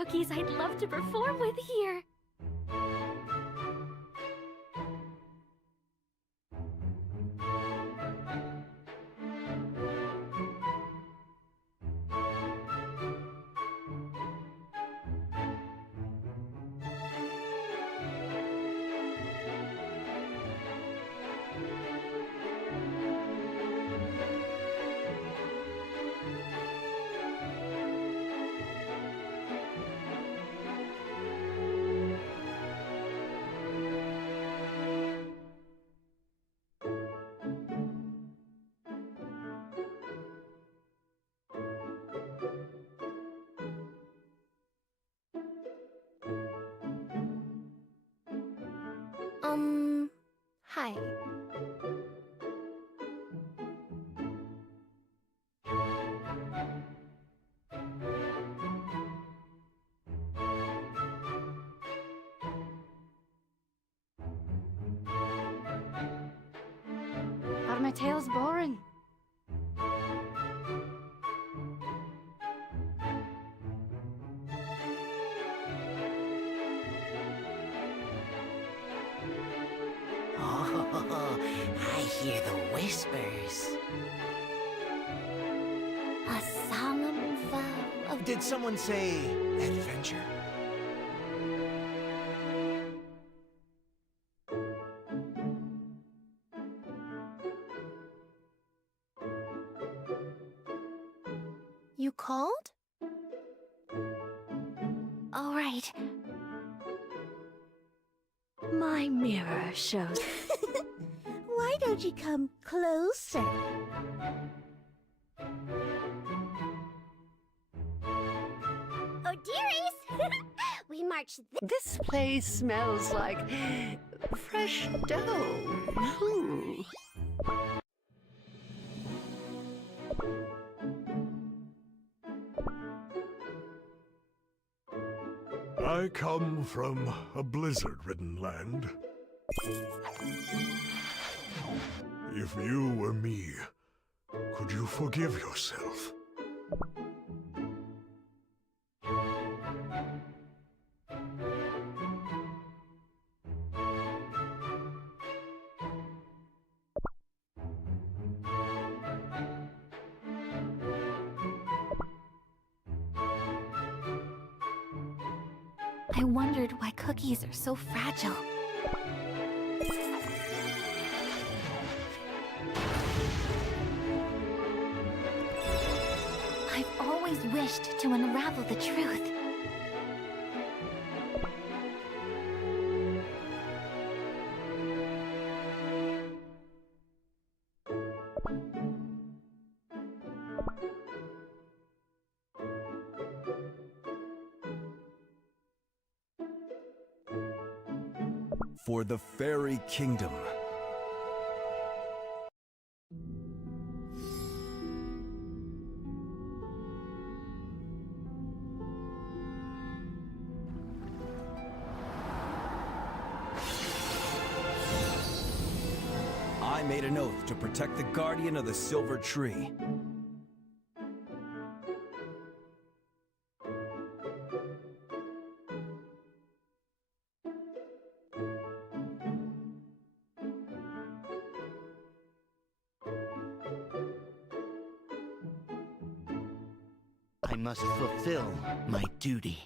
cookies I'd love to perform with here. Hi. Are my tales boring? Oh, I hear the whispers. A solemn vow of... Did someone say adventure? You called? All right. My mirror shows. Why don't you come closer? Oh, dearies! We march This place smells like fresh dough. I come from a blizzard-ridden land. If you were me, could you forgive yourself? I wondered why cookies are so fragile. I've always wished to unravel the truth. For the Fairy Kingdom. I made an oath to protect the guardian of the Silver Tree. I must fulfill my duty.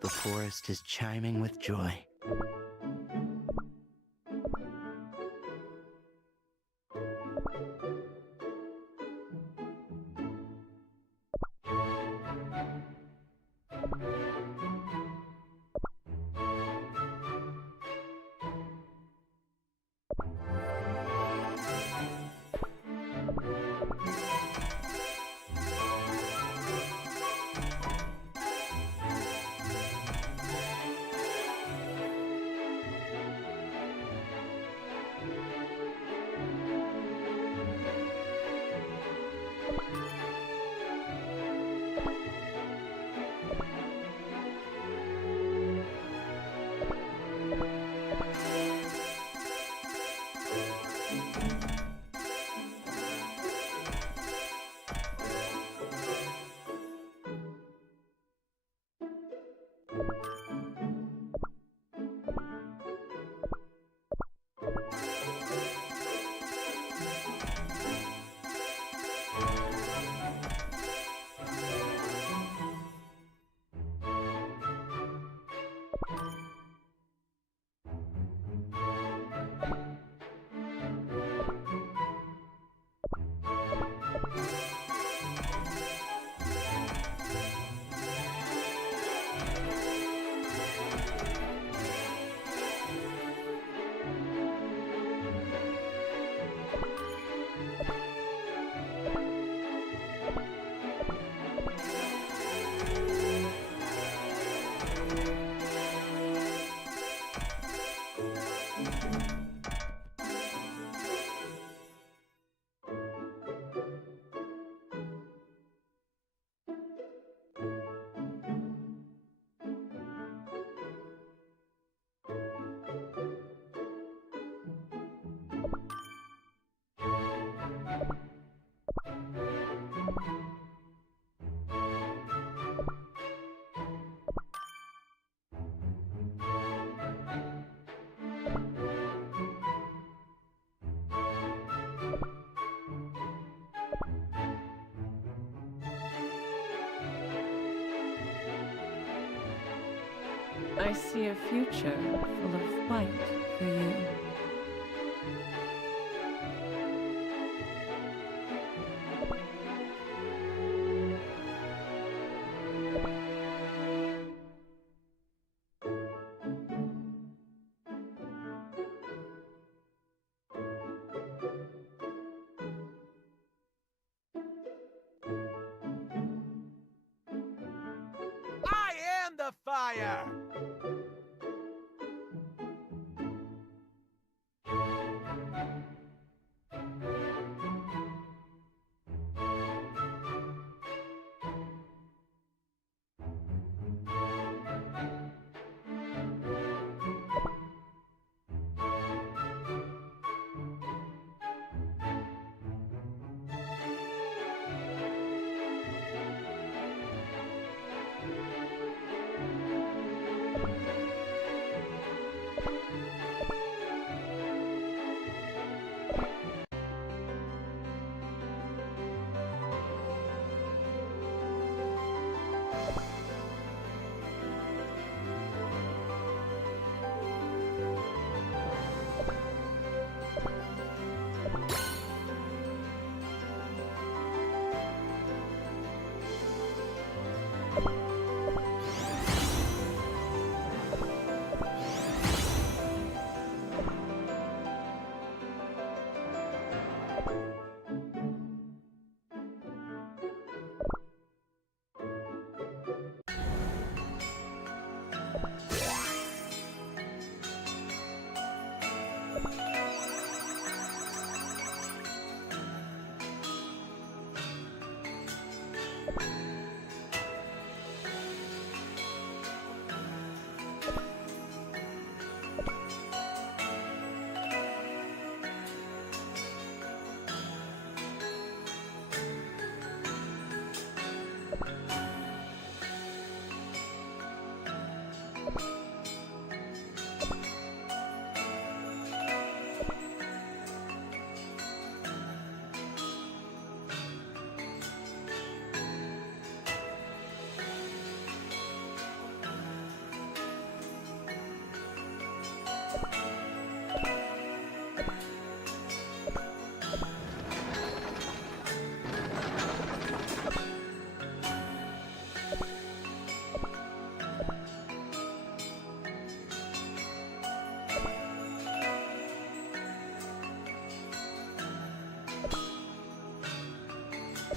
The forest is chiming with joy. I see a future full of white for you. I am the fire!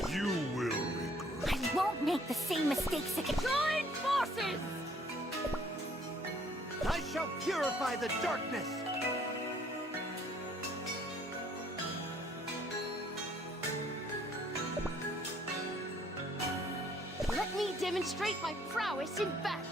You will regret. I won't make the same mistakes again. Join forces! I shall purify the darkness! Let me demonstrate my prowess in battle.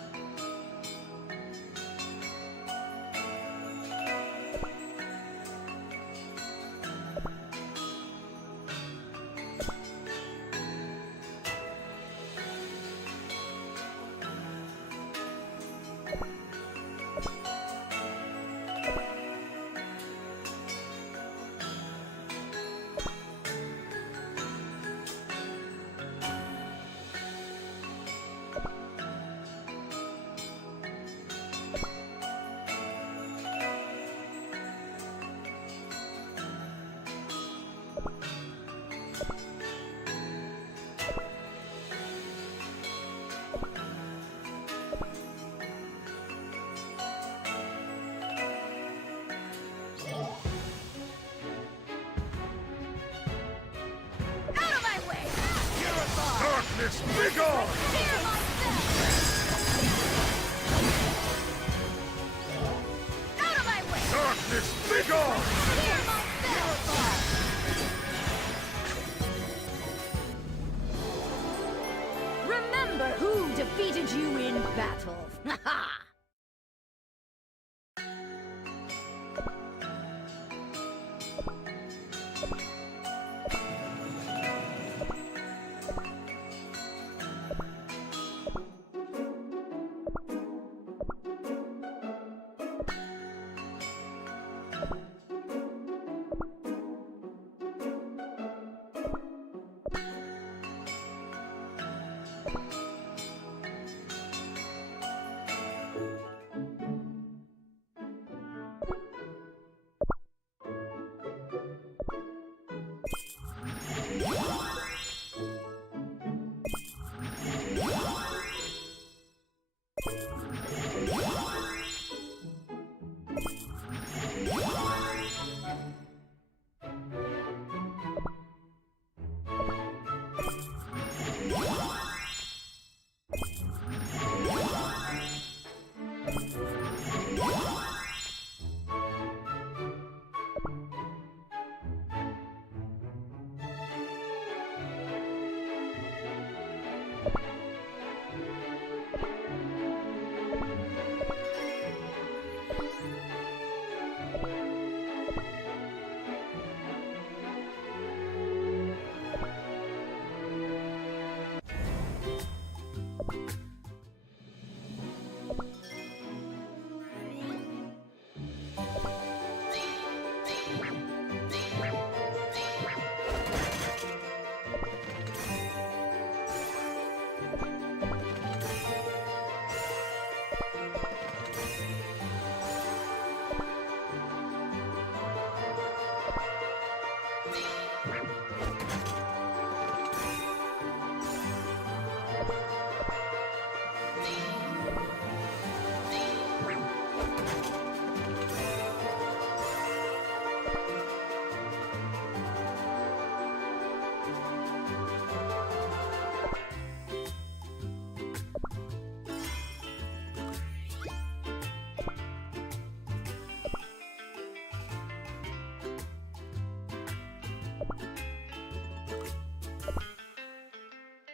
Out of my way! Darkness, be gone! Fear myself! Out of my way! Darkness, be gone! Fear myself! Remember who defeated you in battle.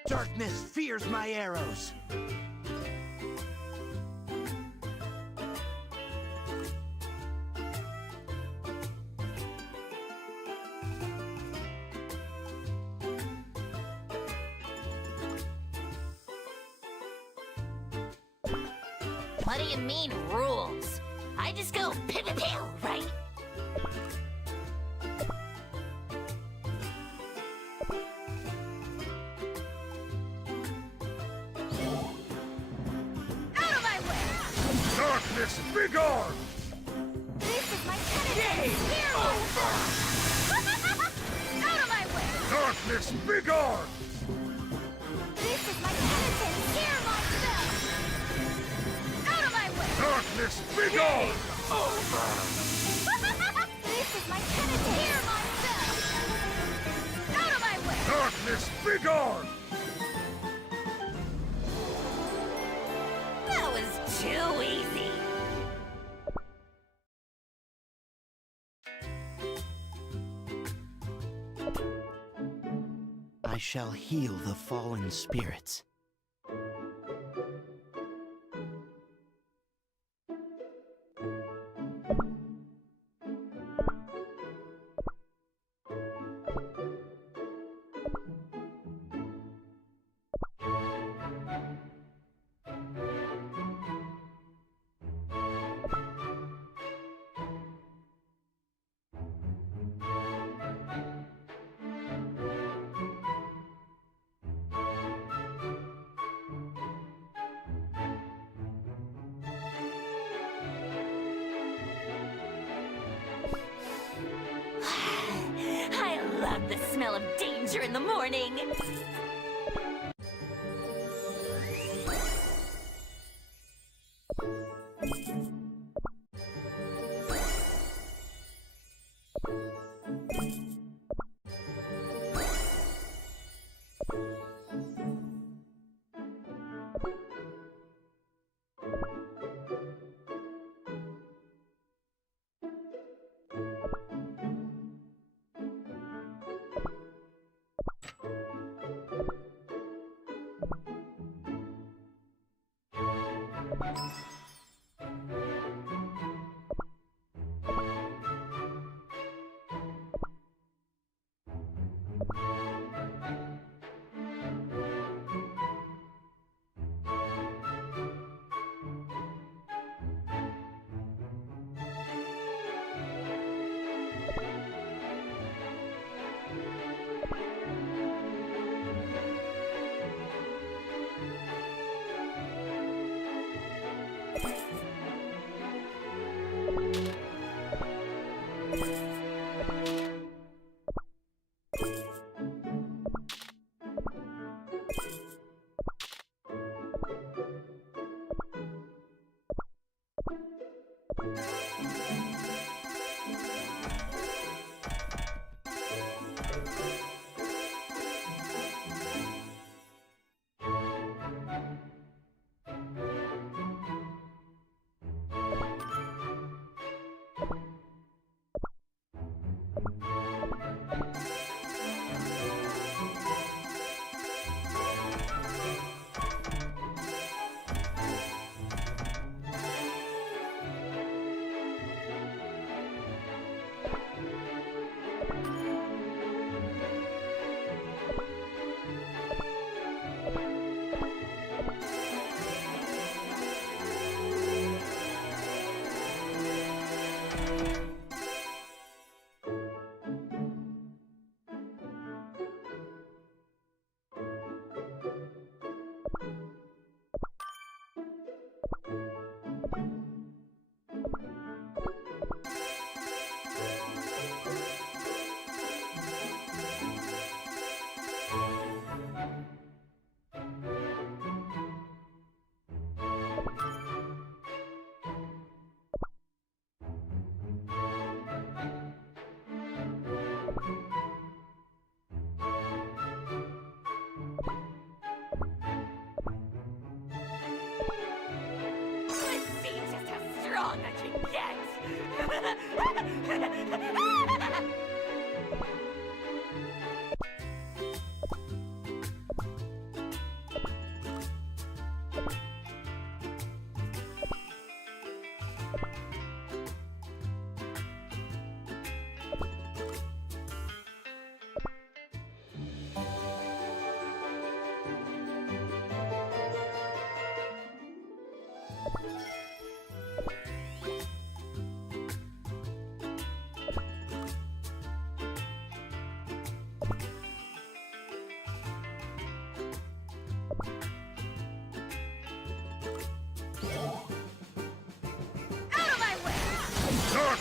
Darkness fears my arrows. What do you mean, rules? I just go pew pew pew, right? Out of my way! Darkness, be gone! This is my penitence! Fear myself! Out of my way! Darkness, be gone! This is my penitence! Fear myself! Out of my way! Darkness, be gone! This is my penitence! Fear myself! Out of my way! Darkness, be gone! That was too easy. I shall heal the fallen spirits. the smell of danger in the morning.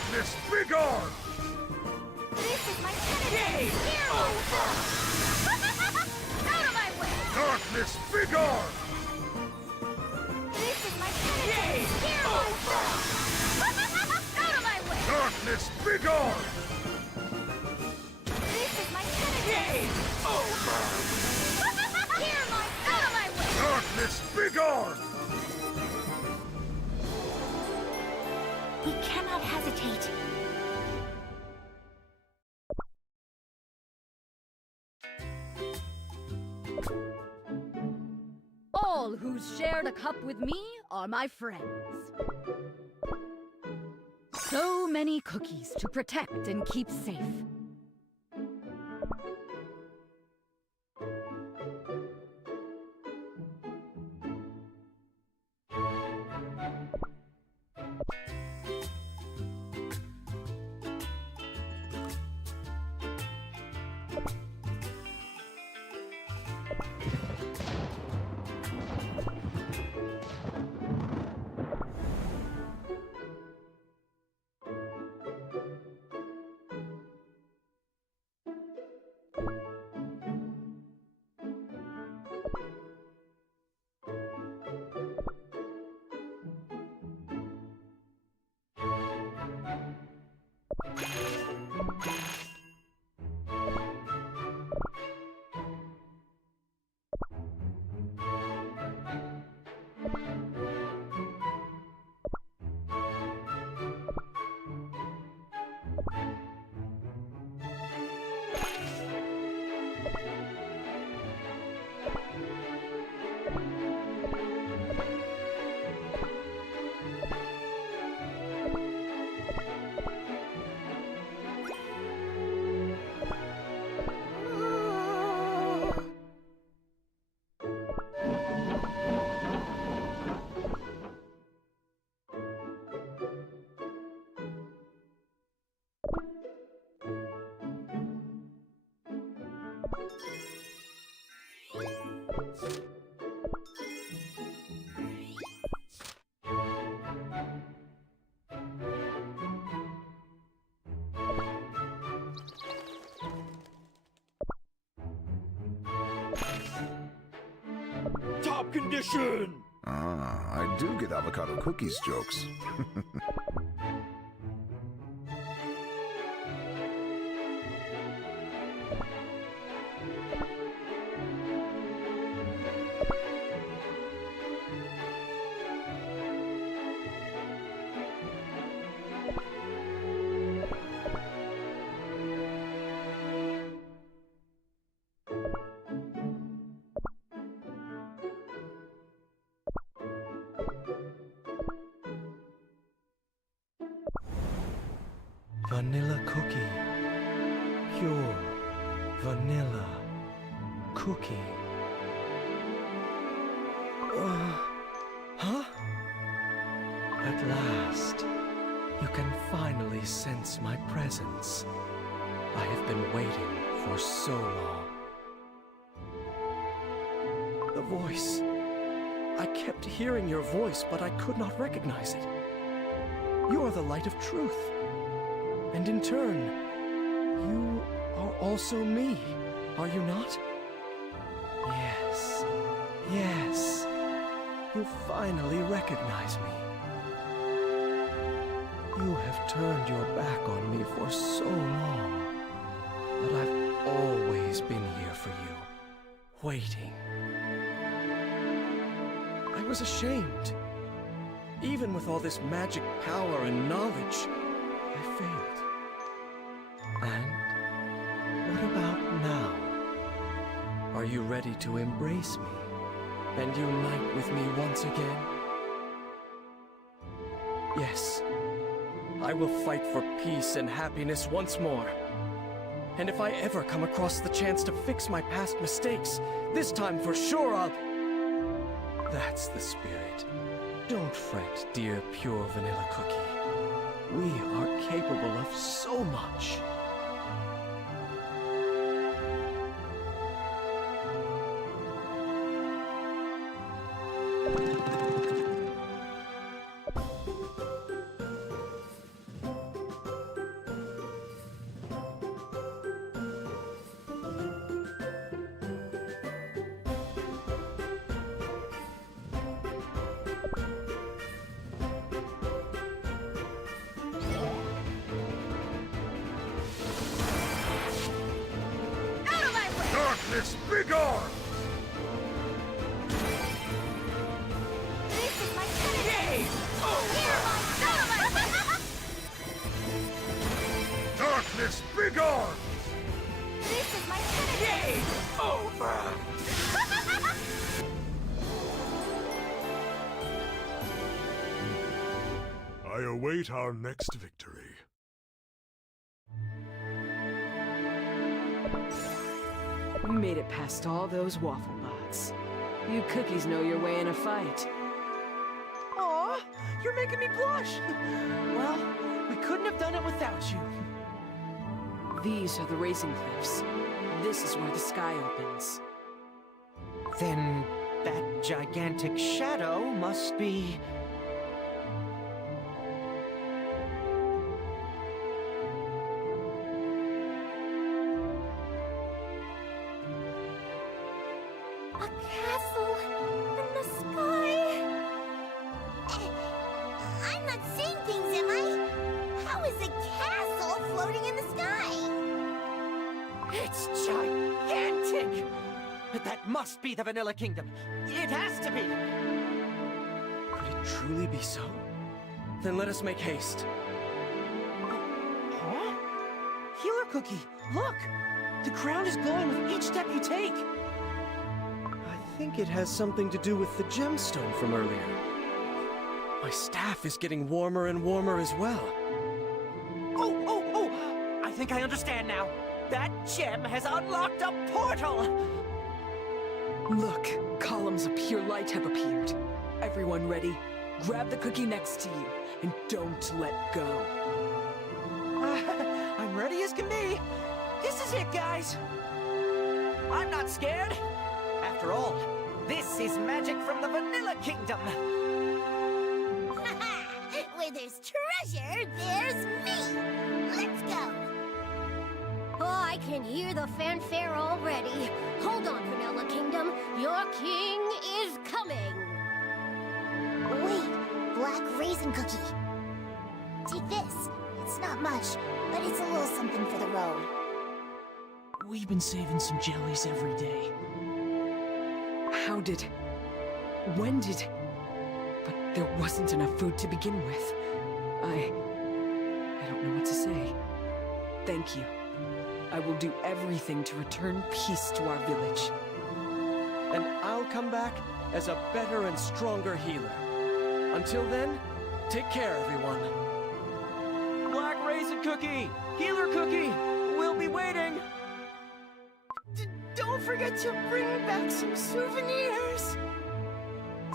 Darkness, begone! This is my penitence! Here Out of my way! Darkness, begone! This is my penitence! Here Out of my way! Darkness, begone! This is my penitence! Here, out of my way! Darkness, begone! We cannot hesitate. All who's shared a cup with me are my friends. So many cookies to protect and keep safe. Top condition! Ah, I do get avocado cookies jokes. Vanilla cookie. Pure vanilla cookie. Huh? At last, you can finally sense my presence. I have been waiting for so long. The voice. I kept hearing your voice, but I could not recognize it. You are the light of truth. And in turn, you are also me, are you not? Yes, yes, you finally recognize me. You have turned your back on me for so long, but I've always been here for you, waiting. I was ashamed. Even with all this magic power and knowledge, I failed. And what about now? Are you ready to embrace me and unite with me once again? Yes, I will fight for peace and happiness once more. And if I ever come across the chance to fix my past mistakes, this time for sure I'll... That's the spirit. Don't fret, dear pure vanilla cookie. We are capable of so much. Darkness, begone! This is my penitence! Hear my Darkness, begone! This is my penitence! Over! I await our next victory. You made it past all those waffle bots. You cookies know your way in a fight. Aw, you're making me blush. Well, we couldn't have done it without you. These are the racing cliffs. This is where the sky opens. Then that gigantic shadow must be... A castle in the sky? I'm not seeing things, am I? How is a castle floating in the sky? It's gigantic! But that must be the Vanilla Kingdom. It has to be! Could it truly be so? Then let us make haste. Huh? Healer Cookie, look! The ground is glowing with each step you take! I think it has something to do with the gemstone from earlier. My staff is getting warmer and warmer as well. Oh! I think I understand now. That gem has unlocked a portal! Look, columns of pure light have appeared. Everyone ready? Grab the cookie next to you, and don't let go. I'm ready as can be. This is it, guys. I'm not scared. After all, this is magic from the Vanilla Kingdom. Where there's treasure, there's me! Let's go! Oh, I can hear the fanfare already. Hold on, Vanilla Kingdom. Your king is coming. Wait, black raisin cookie. Take this. It's not much, but it's a little something for the road. We've been saving some jellies every day. When did... But there wasn't enough food to begin with. I don't know what to say. Thank you. I will do everything to return peace to our village. And I'll come back as a better and stronger healer. Until then, take care, everyone. Black Raisin Cookie! Healer Cookie! We'll be waiting! Don't forget to bring back some souvenirs!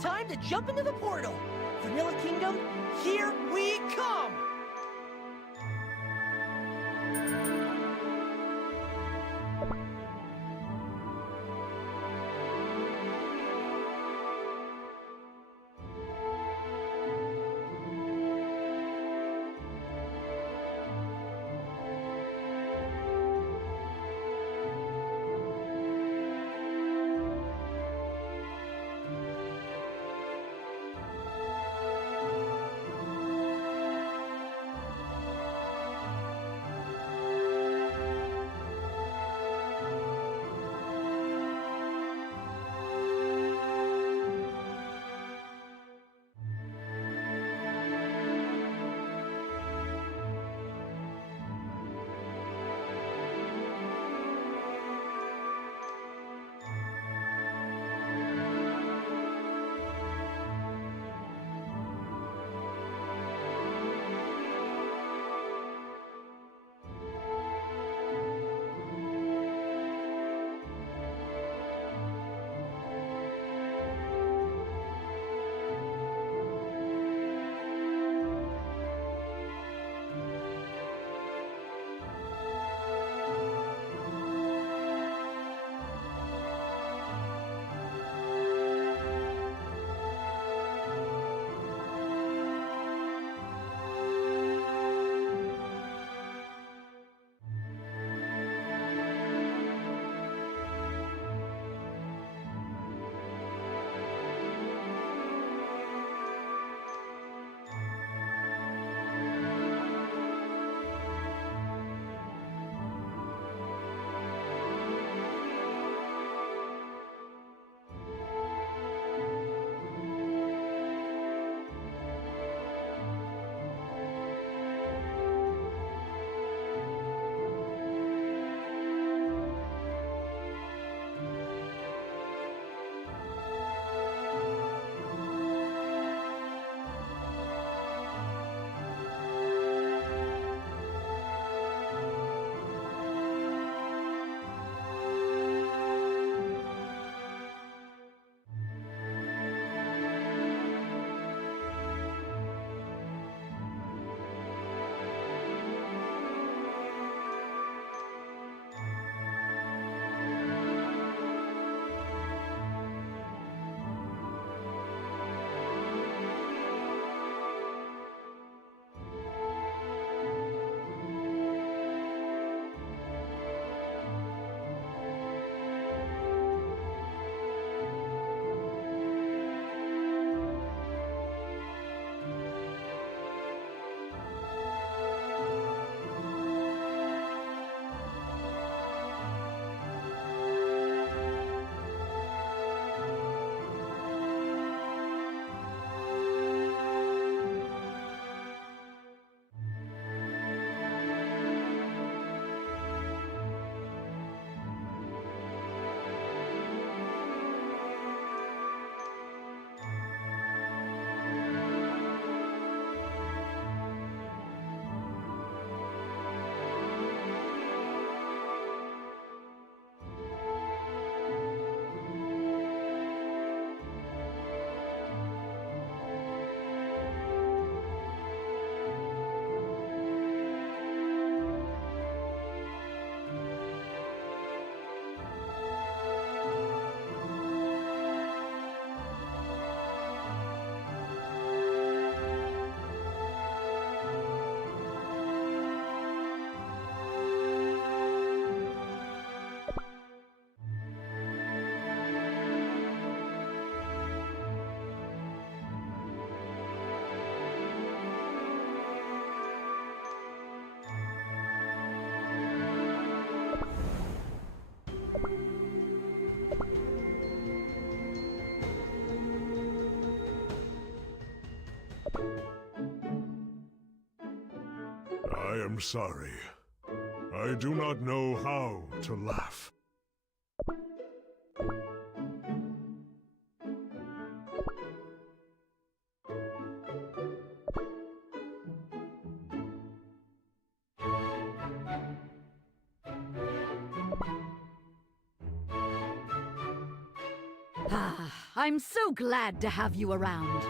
Time to jump into the portal! Vanilla Kingdom, here we come! I'm sorry. I do not know how to laugh. I'm so glad to have you around.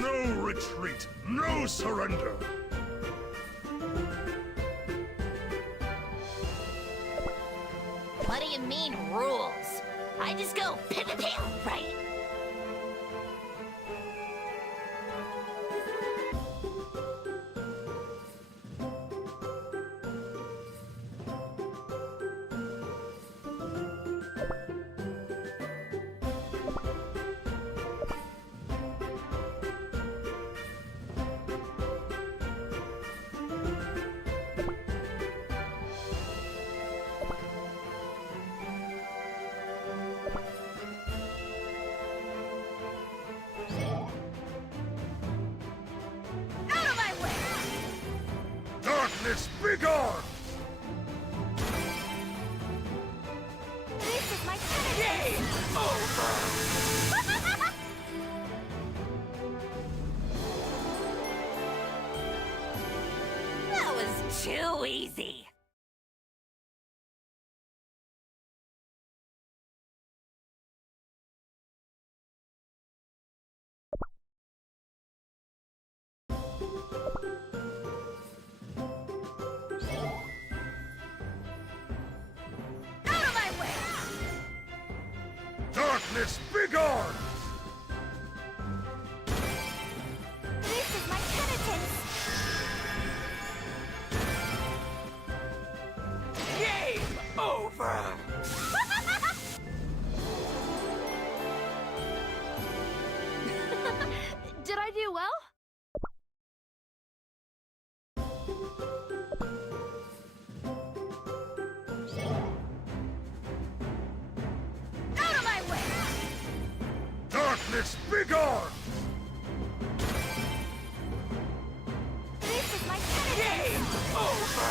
No retreat! No surrender! What do you mean, rules? I just go pew-pew-pew, right? Darkness, begone! This is my penitence! That was too easy. Darkness, begone! This is my penitence! Game over! Did I do well? Darkness, begone! This is my penitence! Game over!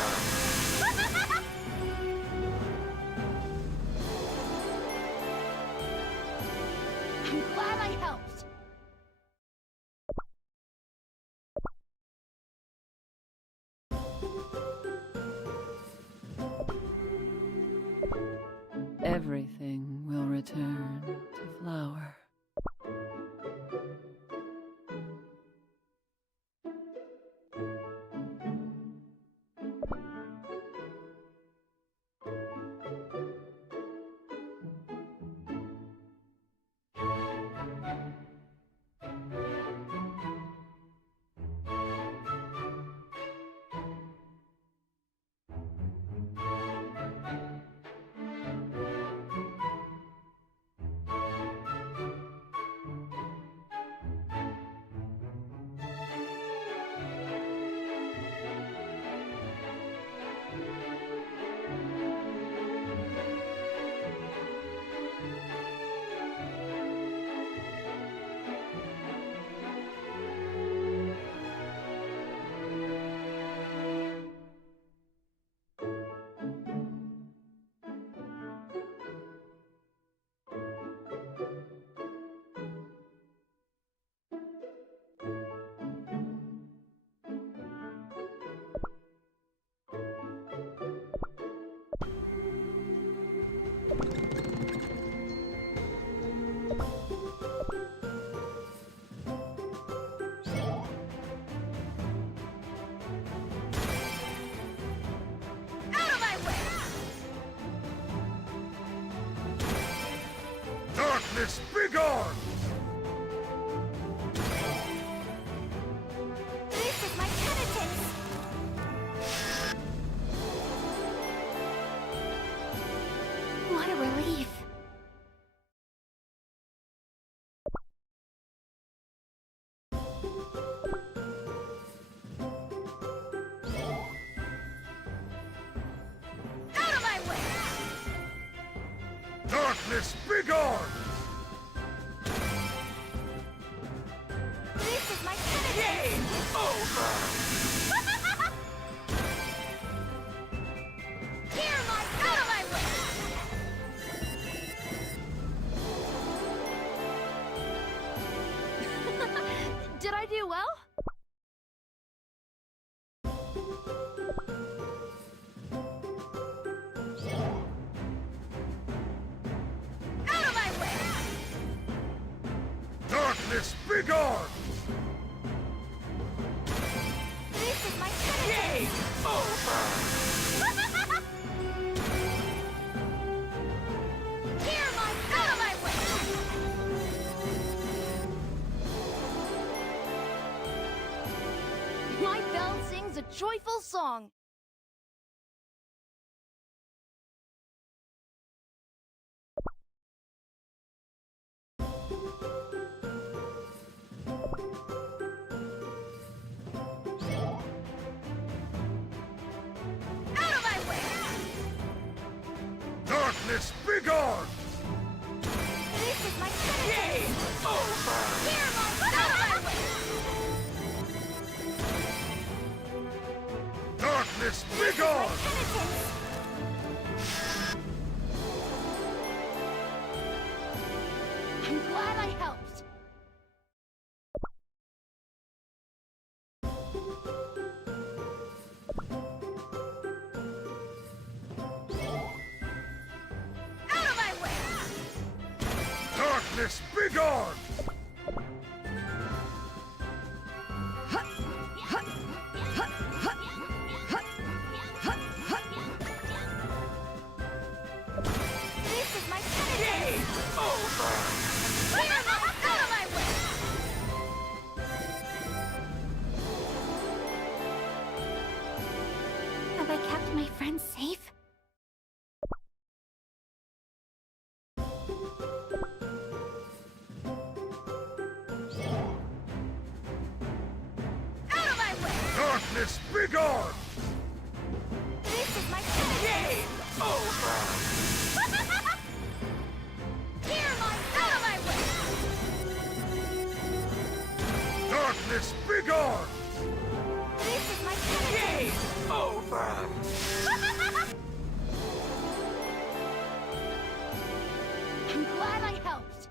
I'm glad I helped. Everything will return to flower. Darkness, begone! This is my penitence! What a relief. Out of my way! Darkness, begone! This is my penitence! Over! Here, my out of my way! Did I do well? Out of my way! Darkness, begone! This is my penitence! Here, my out of my way! My bell sings a joyful song. Out of my way! Darkness, begone! This is my penitence! Here, my out of my way! Darkness, begone! Penitence! I'm glad I helped. Out of my way! Darkness, begone! This is my penitence! Here, my out of my way! Have I kept my friends safe? Out of my way! Darkness, begone! This is my penitence! Here, my out of my way! Darkness, begone! This is my penitence! I'm glad I helped.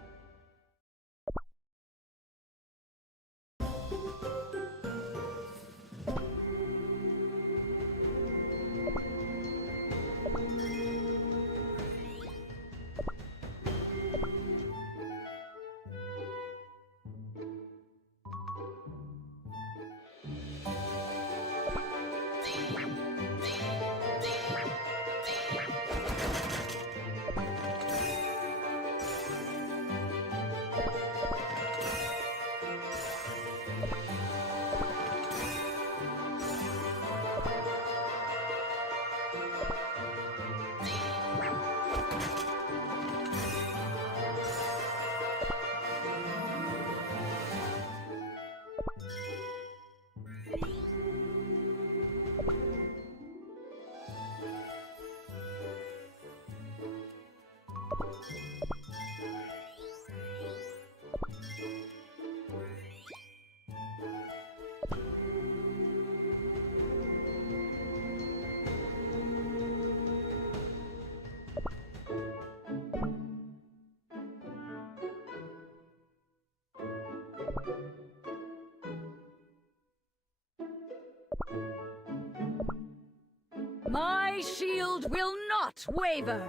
My shield will not waver!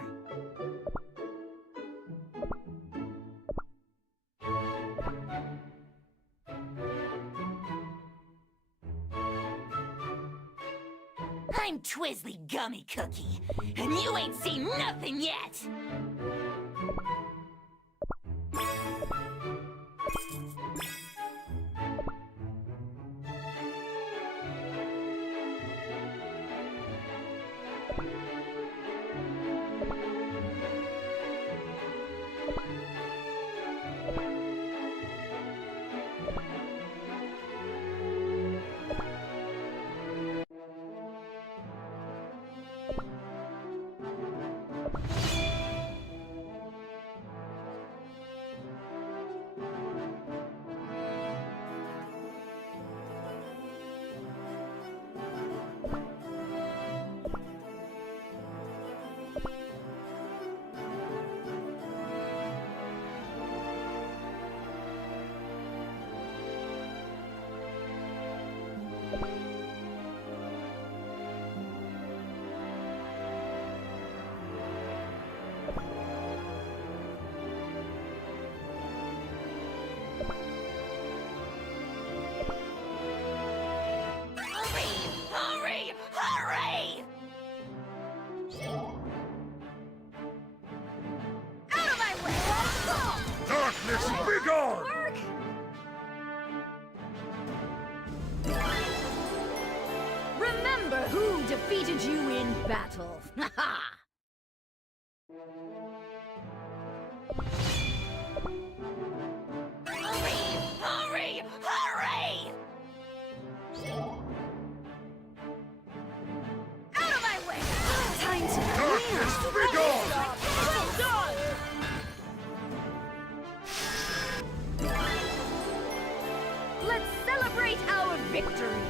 I'm Twizzly Gummy Cookie, and you ain't seen nothing yet! defeated you in battle. Hurry! Hurry! Out of my way! Time to Darkness, be gone! Let's celebrate our victory!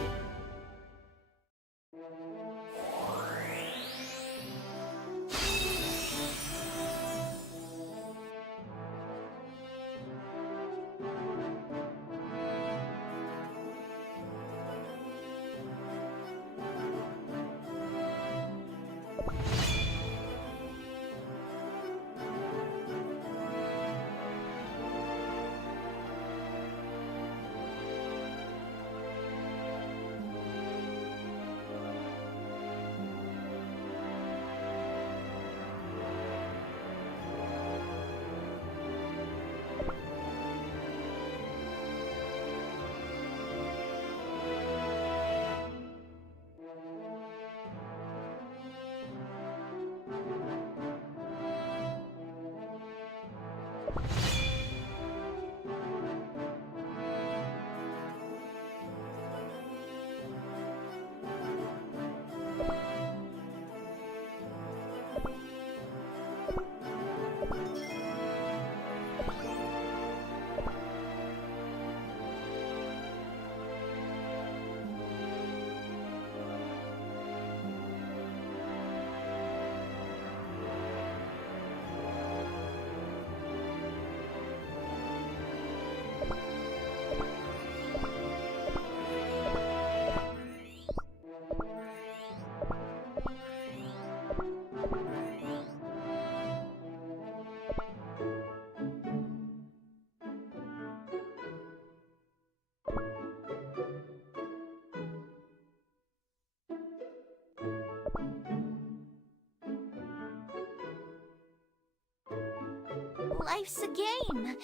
Life's a game.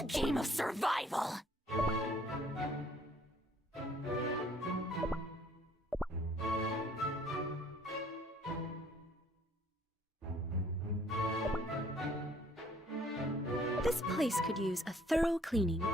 A game of survival. This place could use a thorough cleaning.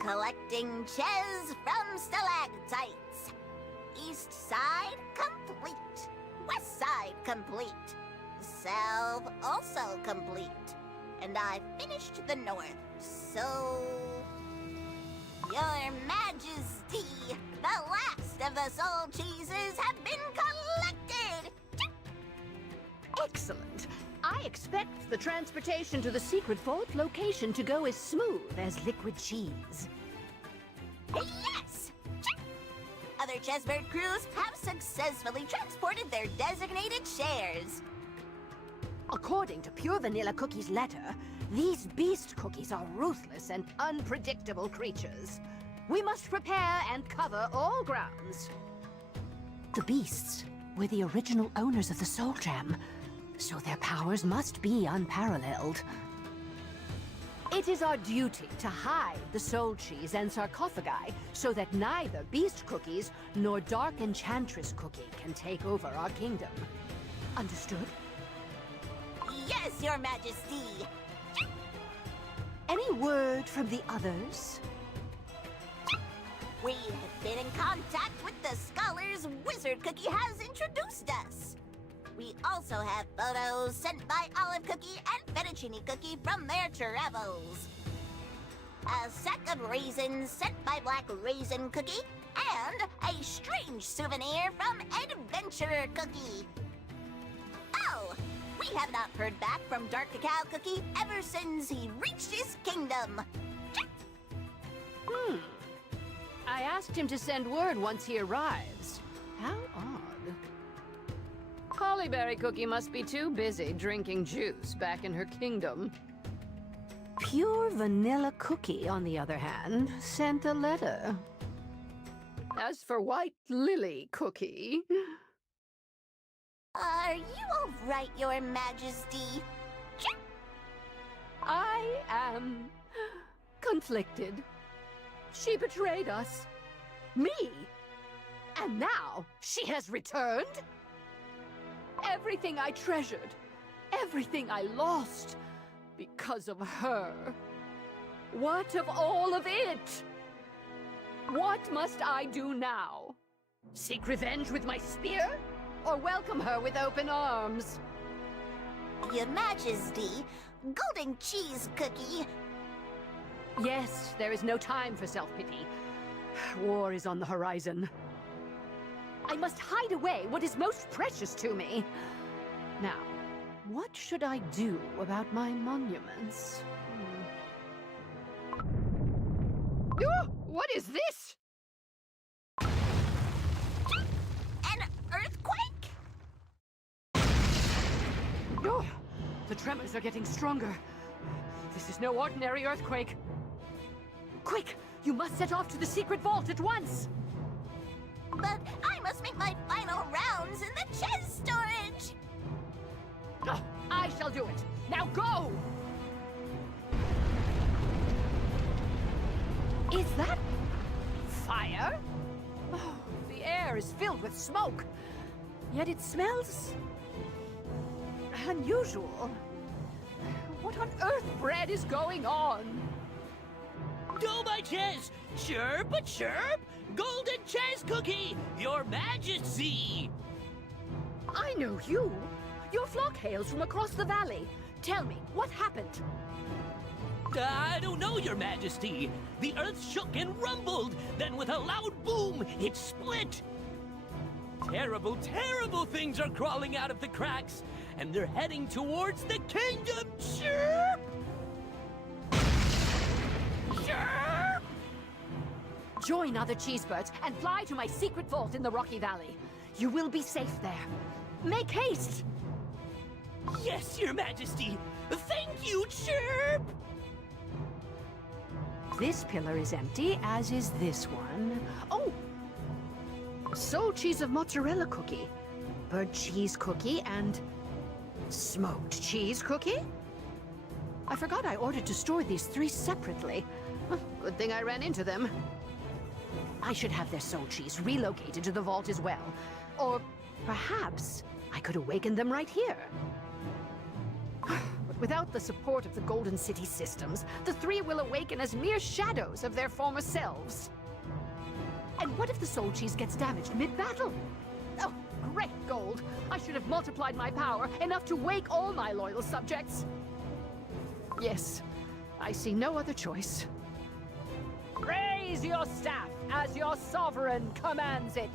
Collecting chess from stalactites. East side complete. West side complete. South also complete. And I finished the north, so... Your Majesty, the last of the soul cheeses have been collected! Excellent. I expect the transportation to the secret vault location to go as smooth as liquid cheese. Yes! Other chessboard crews have successfully transported their designated shares. According to Pure Vanilla Cookie's letter, these beast cookies are ruthless and unpredictable creatures. We must prepare and cover all grounds. The beasts were the original owners of the Soul Gem. So their powers must be unparalleled. It is our duty to hide the soul cheese and sarcophagi so that neither beast cookies nor dark enchantress cookie can take over our kingdom. Understood? Yes, Your Majesty. Any word from the others? We have been in contact with the scholars Wizard Cookie has introduced us. We also have photos sent by Olive Cookie and Fettuccine Cookie from their travels. A sack of raisins sent by Black Raisin Cookie, and a strange souvenir from Adventurer Cookie. Oh, we have not heard back from Dark Cacao Cookie ever since he reached his kingdom. I asked him to send word once he arrives. How odd. Hollyberry Cookie must be too busy drinking juice back in her kingdom. Pure Vanilla Cookie, on the other hand, sent a letter. As for White Lily Cookie... Are you all right, Your Majesty? I am conflicted. She betrayed us. Me. And now she has returned? Everything I treasured, everything I lost, because of her. What of all of it? What must I do now? Seek revenge with my spear? Or welcome her with open arms? Your Majesty, Golden Cheese Cookie. Yes, there is no time for self-pity. War is on the horizon. I must hide away what is most precious to me. Now, what should I do about my monuments? Oh, what is this? An earthquake? Oh, the tremors are getting stronger. This is no ordinary earthquake. Quick, you must set off to the secret vault at once. But I must make my final rounds in the chest storage! Oh, I shall do it! Now go! Is that... fire? Oh, the air is filled with smoke. Yet it smells... unusual. What on earth, bread, is going on? Oh, my chest! Chirp a chirp! Golden Chess Cookie! Your Majesty! I know you! Your flock hails from across the valley. Tell me, what happened? I don't know, Your Majesty. The earth shook and rumbled. Then with a loud boom, it split. Terrible, terrible things are crawling out of the cracks, and they're heading towards the kingdom. Chirp! Chirp! Join other cheesebirds and fly to my secret vault in the Rocky Valley. You will be safe there. Make haste! Yes, Your Majesty! Thank you, Chirp! This pillar is empty, as is this one. Oh! Soul cheese of mozzarella cookie, bird cheese cookie, and smoked cheese cookie? I forgot I ordered to store these 3 separately. Good thing I ran into them. I should have their soul cheese relocated to the vault as well. Or perhaps I could awaken them right here. But without the support of the Golden City systems, the 3 will awaken as mere shadows of their former selves. And what if the soul cheese gets damaged mid-battle? Oh, great gold! I should have multiplied my power enough to wake all my loyal subjects. Yes, I see no other choice. Raise your staff as your sovereign commands it.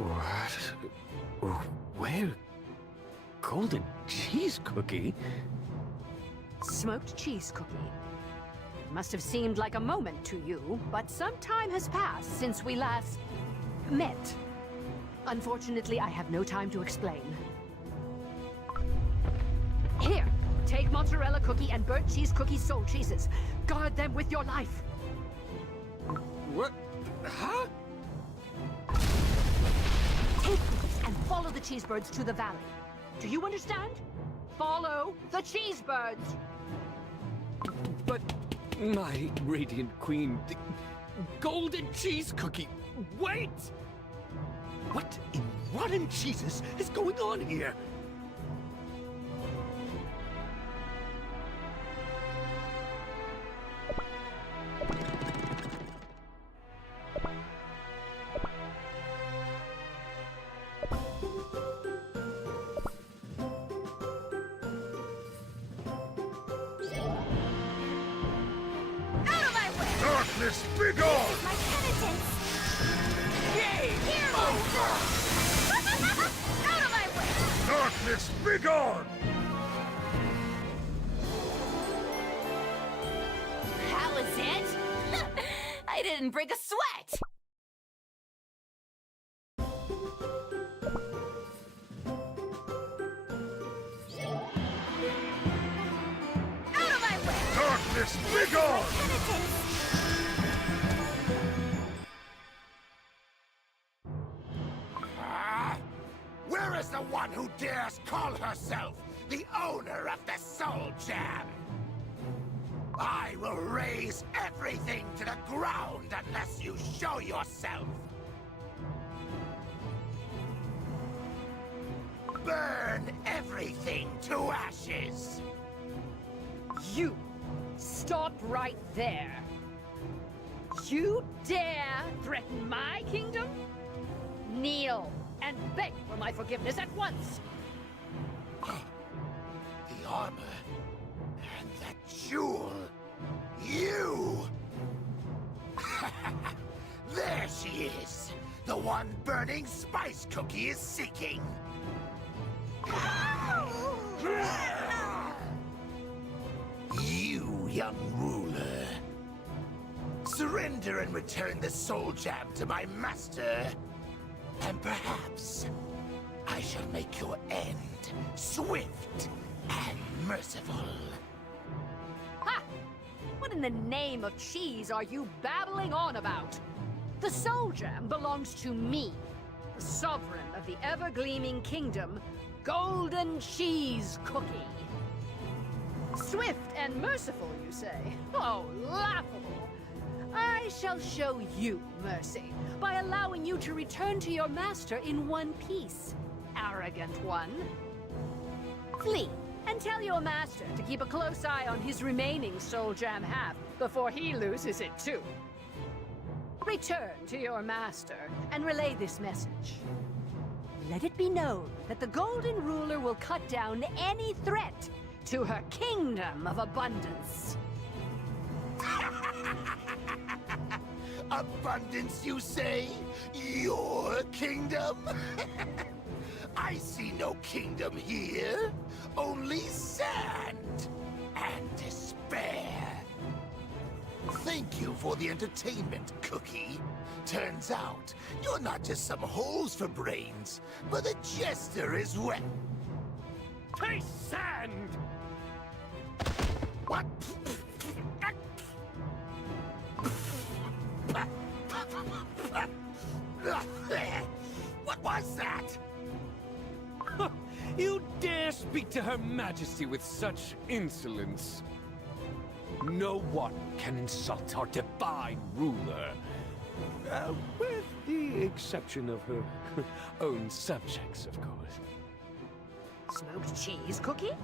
What? Where? Golden cheese cookie? Smoked cheese cookie. Must have seemed like a moment to you, but some time has passed since we last met. Unfortunately, I have no time to explain. Here, take mozzarella cookie and burnt cheese cookie soul cheeses. Guard them with your life. What? Huh? Take these and follow follow the cheesebirds to the valley. Do you understand? Follow the cheesebirds! But my radiant queen, the golden cheese cookie, wait! What in rotten Jesus is going on here? Darkness, be gone! My penitence! Yay! Hear my will! Out of my way! Darkness, be gone! How was it? I didn't break a sweat! Out of my way! Darkness, be gone! Penitence! Where is the one who dares call herself the owner of the Soul Jam? I will raise everything to the ground unless you show yourself. Burn everything to ashes. You! Stop right there! You dare threaten my kingdom? Kneel and beg for my forgiveness at once! The armor and that jewel. You! There she is! The one Burning Spice Cookie is seeking! You, young ruler. Surrender and return the Soul Jam to my master. And perhaps I shall make your end swift and merciful. Ha! What in the name of cheese are you babbling on about? The Soul Jam belongs to me, the sovereign of the ever-gleaming kingdom, Golden Cheese Cookie. Swift and merciful, you say? Oh, laughable! I shall show you mercy by allowing you to return to your master in one piece, arrogant one. Flee, and tell your master to keep a close eye on his remaining Soul Jam half before he loses it too. Return to your master and relay this message. Let it be known that the Golden Ruler will cut down any threat to her kingdom of abundance. Abundance, you say? Your kingdom? I see no kingdom here. Only sand and despair. Thank you for the entertainment, Cookie. Turns out, you're not just some holes for brains, but a jester as well. Taste sand! What? What was that? You dare speak to Her Majesty with such insolence? No one can insult our divine ruler. With the exception of her own subjects, of course. Smoked cheese cookie?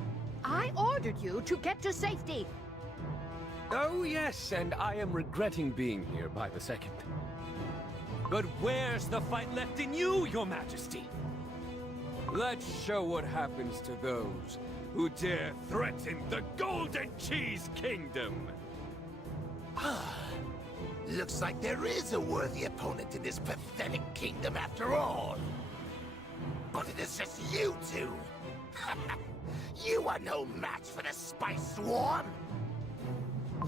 I ordered you to get to safety. Oh, yes, and I am regretting being here by the second. But where's the fight left in you, Your Majesty? Let's show what happens to those who dare threaten the Golden Cheese Kingdom! Looks like there is a worthy opponent in this pathetic kingdom after all. But it is just you two. You are no match for the Spice Swarm.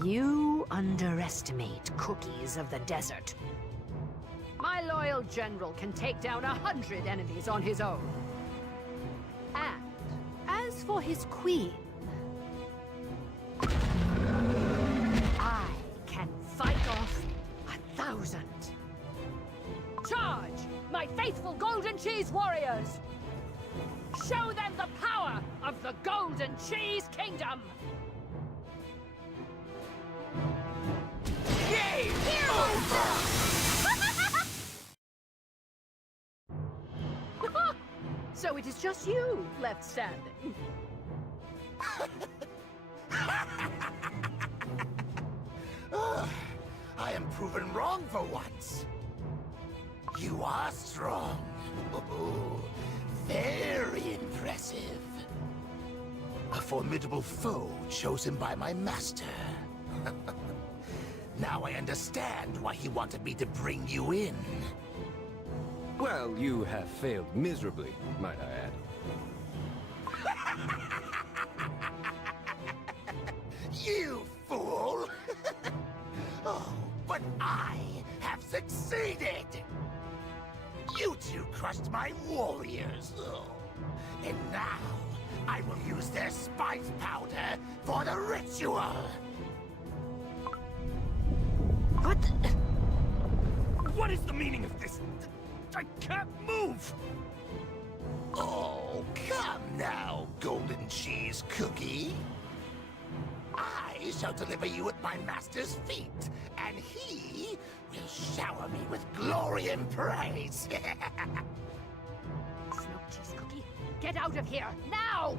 You underestimate Cookies of the Desert. My loyal general can take down 100 enemies on his own. And as for his queen, I can fight off 1,000. Charge, my faithful Golden Cheese warriors! Show them the power of the Golden Cheese Kingdom! Game So it is just you left standing. I am proven wrong for once. You are strong. Ooh, very impressive. A formidable foe chosen by my master. Now I understand why he wanted me to bring you in. Well, you have failed miserably, might I add. You fool! Oh, but I have succeeded! You two crushed my warriors. Oh. And now, I will use their spice powder for the ritual! What? What is the meaning of this? I can't move! Oh, come now, Golden Cheese Cookie. I shall deliver you at my master's feet, and he will shower me with glory and praise. Smoked Cheese Cookie, get out of here, now!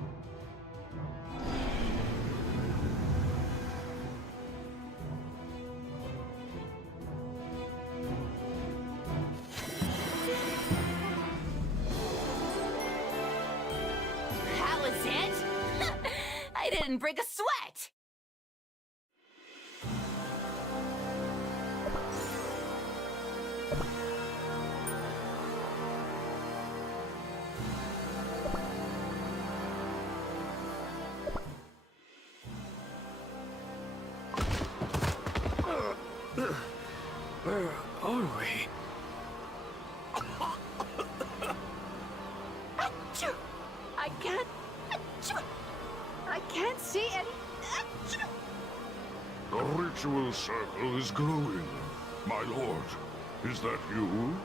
That was it? I didn't break a sweat! Where are we? I can't see any... The ritual circle is glowing. My lord, is that you?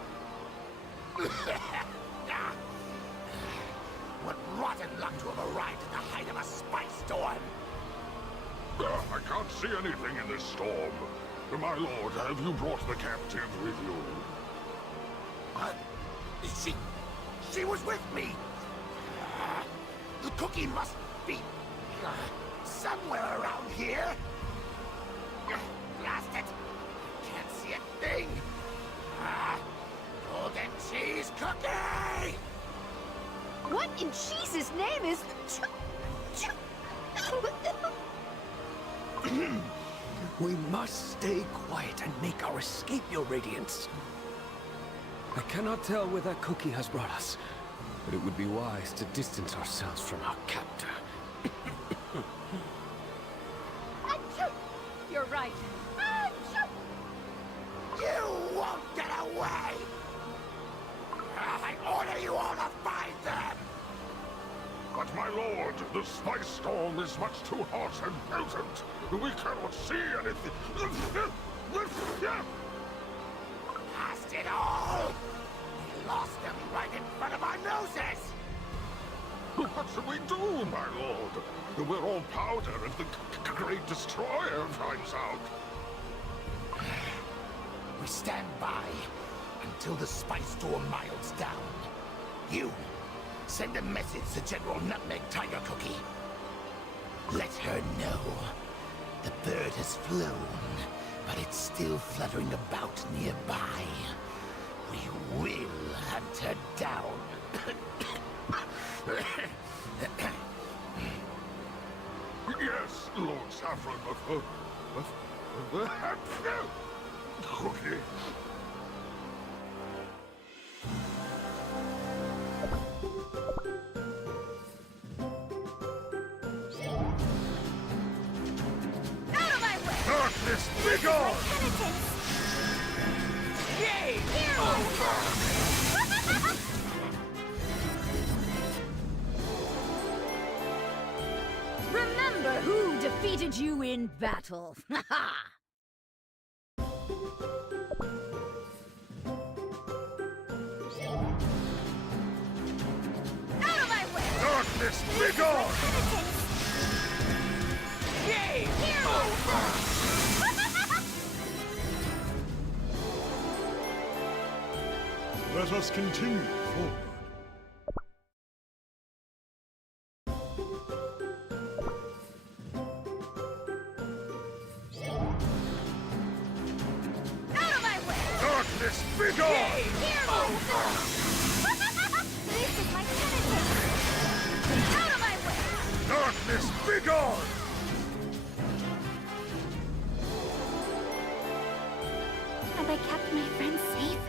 What rotten luck to have arrived at the height of a spice storm! I can't see anything in this storm. My lord, have you brought the captive with you? She was with me! The cookie must be somewhere around here. Blast it! Can't see a thing. Golden Cheese Cookie! What in Jesus' name is... We must stay quiet and make our escape, your radiance. I cannot tell where that cookie has brought us, but it would be wise to distance ourselves from our captor. You're right. You won't get away! I order you all to find them! But my lord, the spice storm is much too hot and potent. We cannot see anything. Past it all! We lost them right in front of our noses! What should we do, my lord? We're all powder if the Great Destroyer finds out. We stand by until the spice storm miles down. You, send a message to General Nutmeg Tiger Cookie. Let her know the bird has flown, but it's still fluttering about nearby. We will hunt her down. Yes, Lord Saffron. Cookie. Out of my way! Darkness, be gone! Game over! Remember who defeated you in battle. Out of my way! Darkness, begone! Yay! Let us continue forward. Out of my way! Darkness, begone! This is my penitence! Out of my way! Darkness, begone! Have I kept my friends safe?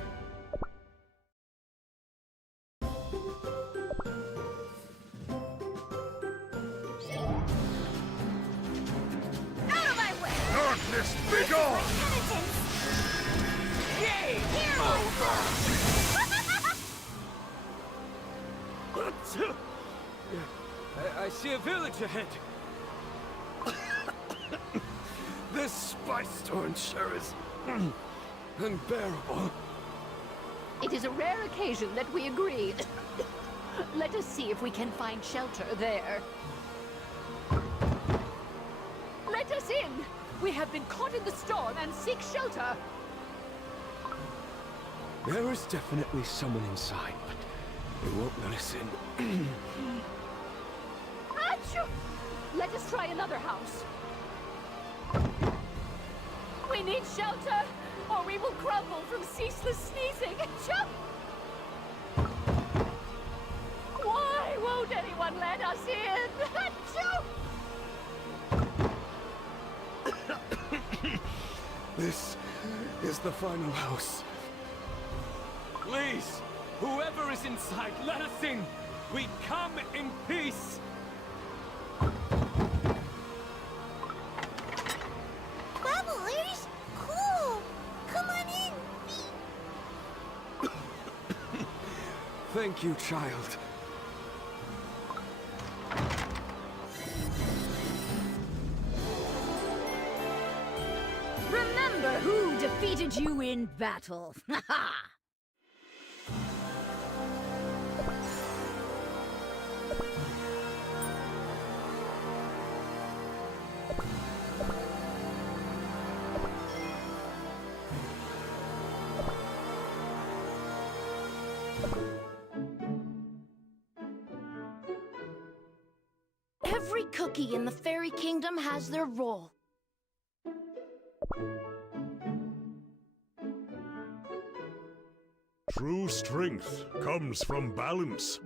Out of my way! Darkness, begone! Penitence! Yay! I see a village ahead. This spice storm sure is unbearable. It is a rare occasion that we agree. Let us see if we can find shelter there. Let us in! We have been caught in the storm and seek shelter. There is definitely someone inside, but they won't let us in. Achoo! Let us try another house. We need shelter, or we will crumble from ceaseless sneezing. Achoo! Why won't anyone let us in? Achoo! This is the final house. Please, whoever is inside, let us in. We come in peace. Bubblers? Cool! Come on in! Thank you, child. Remember who defeated you in battle. Every cookie in the fairy kingdom has their role. True strength comes from balance.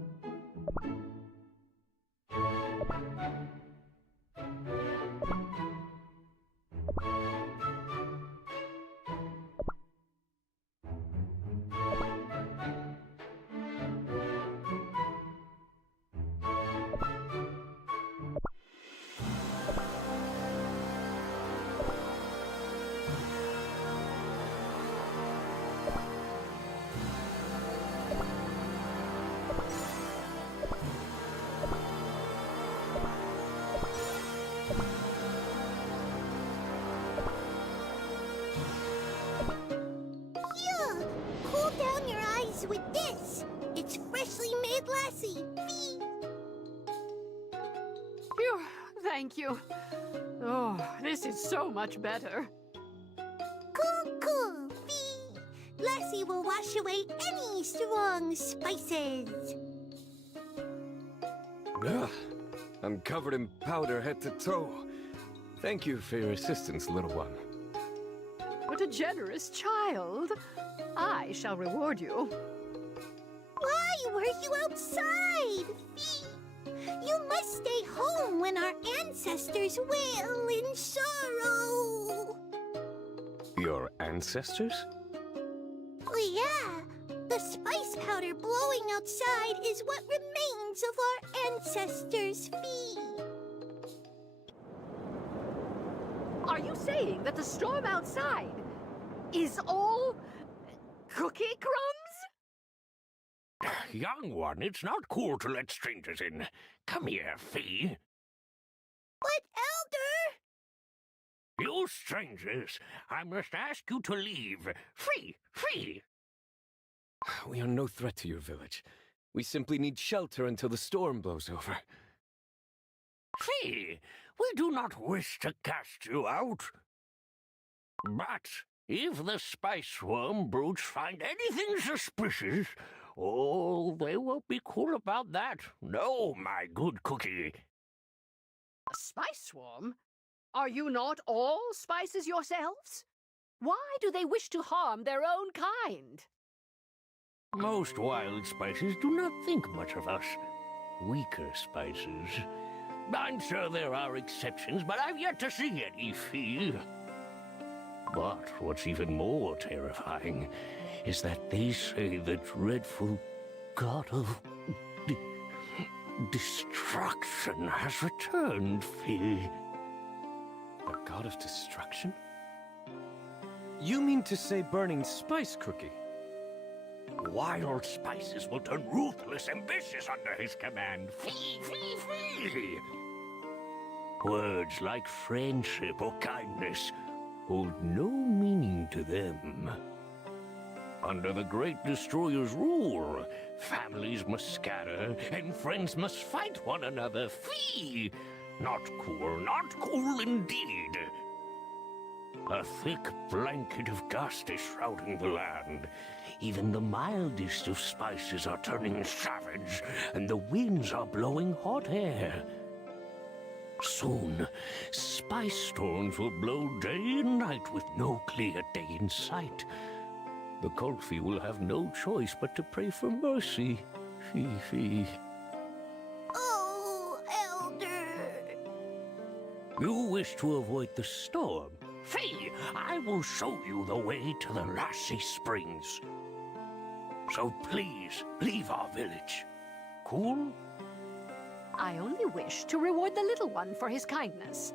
Cool down your eyes with this. It's freshly made lassi. Fee. Phew, thank you. Oh, this is so much better. Cool. Fee. Lassi will wash away any strong spices. Ugh, I'm covered in powder head to toe. Thank you for your assistance, little one. What a generous child. I shall reward you. Why were you outside, Fee? You must stay home when our ancestors wail in sorrow. Your ancestors? Oh, yeah. The spice powder blowing outside is what remains of our ancestors, Fee. Are you saying that the storm outside is all cookie crumbs? Young one, it's not cool to let strangers in. Come here, Fee. But, Elder! You strangers, I must ask you to leave. Free! We are no threat to your village. We simply need shelter until the storm blows over. See, we do not wish to cast you out. But if the spice swarm brutes find anything suspicious, oh, they won't be cool about that. No, my good cookie. A spice swarm? Are you not all spices yourselves? Why do they wish to harm their own kind? Most wild spices do not think much of us. Weaker spices. I'm sure there are exceptions, but I've yet to see any fee. But what's even more terrifying is that they say the dreadful god of destruction has returned, Fee. A god of destruction? You mean to say burning spice cookie? Wild spices will turn ruthless, ambitious under his command. Fee, fee, fee! Words like friendship or kindness hold no meaning to them. Under the Great Destroyer's rule, families must scatter and friends must fight one another. Fee! Not cool indeed. A thick blanket of dust is shrouding the land. Even the mildest of spices are turning savage, and the winds are blowing hot air. Soon, spice storms will blow day and night with no clear day in sight. The Colfie will have no choice but to pray for mercy. Fee, fee. Oh, Elder. You wish to avoid the storm? Fee, I will show you the way to the Lassie Springs. So please, leave our village. Cool? I only wish to reward the little one for his kindness.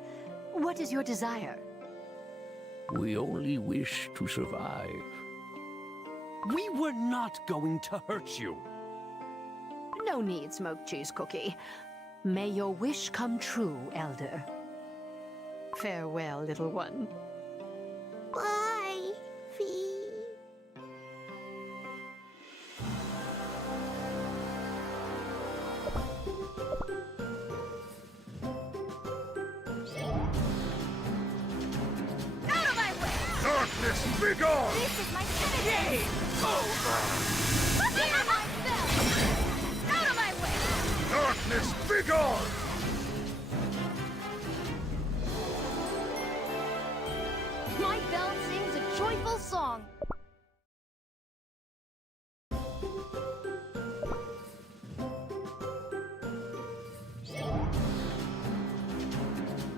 What is your desire? We only wish to survive. We were not going to hurt you. No need, smoked cheese cookie. May your wish come true, Elder. Farewell, little one. Bye, Fee. Out of my way! Darkness, be gone! This is my finish! Clear myself! Out of my way! Darkness, be gone! My bell sings a joyful song.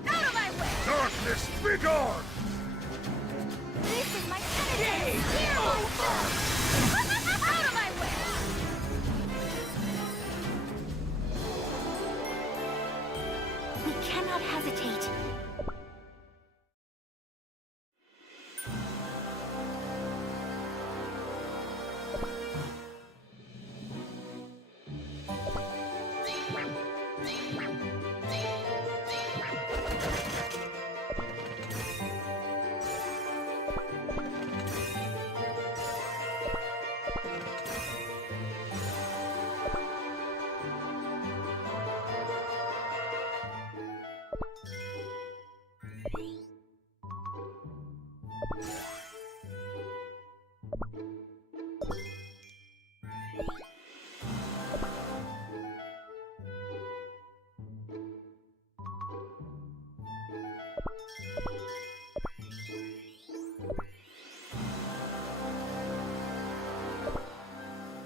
Out of my way! Darkness, be gone! This is my finish! Clear myself! Out of my way! We cannot hesitate.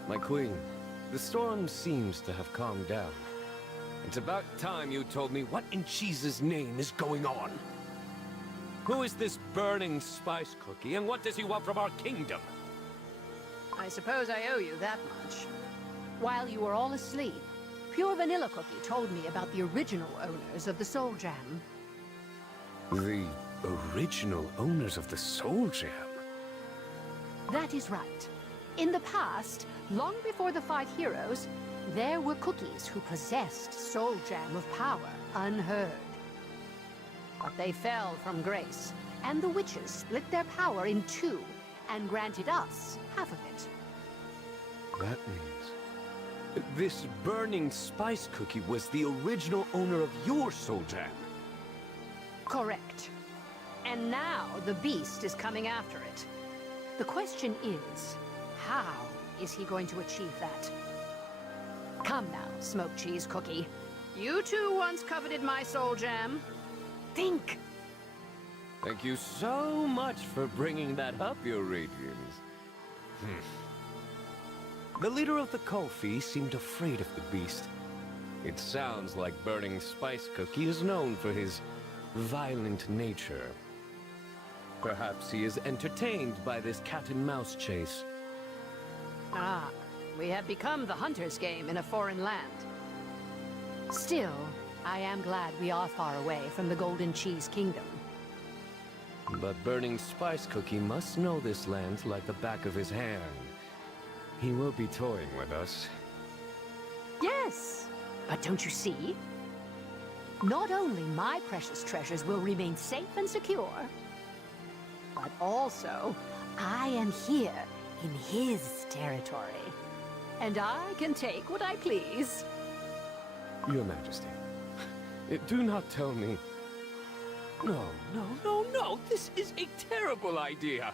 My queen, the storm seems to have calmed down. It's about time you told me what in Jesus' name is going on. Who is this burning spice cookie, and what does he want from our kingdom? I suppose I owe you that much. While you were all asleep, Pure Vanilla Cookie told me about the original owners of the Soul Jam. The original owners of the Soul Jam? That is right. In the past, long before the 5 heroes, there were cookies who possessed Soul Jam of power unheard. But they fell from grace, and the witches split their power in 2 and granted us half of it. That means This burning spice cookie was the original owner of your soul gem. Correct. And now the beast is coming after it. The question is, how is he going to achieve that? Come now, smoked cheese cookie. You too once coveted my soul gem. Think! Thank you so much for bringing that up, Your Radiance. The leader of the Kofi seemed afraid of the beast. It sounds like Burning Spice Cookie is known for his violent nature. Perhaps he is entertained by this cat-and-mouse chase. Ah, we have become the hunter's game in a foreign land. Still, I am glad we are far away from the Golden Cheese Kingdom. But Burning Spice Cookie must know this land like the back of his hand. He will be toying with us. Yes, but don't you see? Not only my precious treasures will remain safe and secure, but also I am here in his territory. And I can take what I please. Your Majesty, do not tell me... No, no, no, no! This is a terrible idea!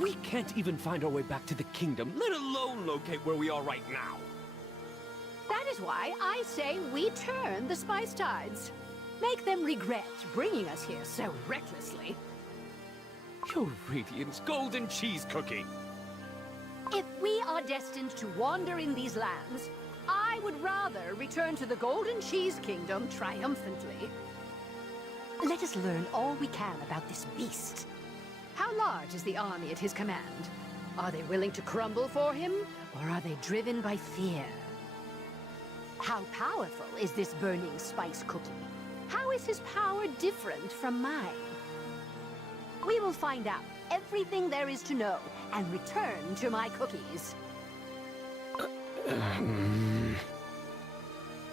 We can't even find our way back to the kingdom, let alone locate where we are right now! That is why I say we turn the spice tides. Make them regret bringing us here so recklessly. Your Radiance Golden Cheese Cookie! If we are destined to wander in these lands, I would rather return to the Golden Cheese Kingdom triumphantly. Let us learn all we can about this beast. How large is the army at his command? Are they willing to crumble for him, or are they driven by fear? How powerful is this burning spice cookie? How is his power different from mine? We will find out everything there is to know and return to my cookies.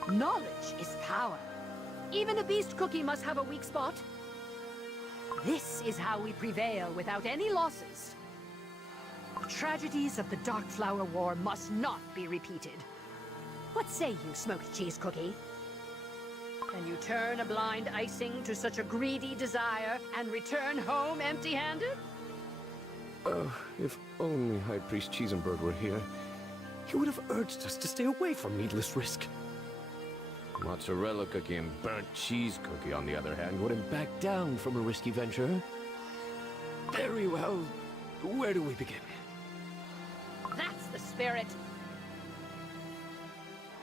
Knowledge is power. Even a beast cookie must have a weak spot. This is how we prevail without any losses. The tragedies of the Dark Flower War must not be repeated. What say you, smoked cheese cookie? Can you turn a blind icing to such a greedy desire and return home empty-handed? If only High Priest Cheesenberg were here, he would have urged us to stay away from needless risk. Mozzarella Cookie and Burnt Cheese Cookie, on the other hand, wouldn't back down from a risky venture. Very well. Where do we begin? That's the spirit.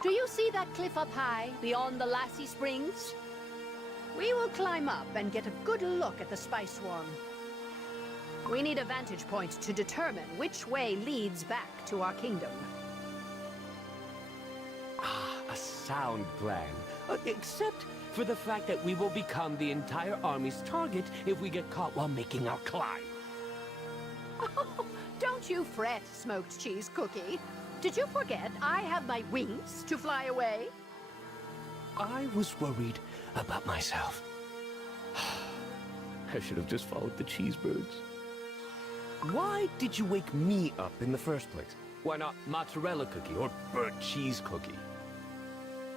Do you see that cliff up high, beyond the Lassie Springs? We will climb up and get a good look at the spice swarm. We need a vantage point to determine which way leads back to our kingdom. A sound plan. Except for the fact that we will become the entire army's target if we get caught while making our climb. Don't you fret, smoked cheese cookie. Did you forget I have my wings to fly away? I was worried about myself. I should have just followed the cheesebirds. Why did you wake me up in the first place? Why not Mozzarella Cookie or Burnt Cheese Cookie?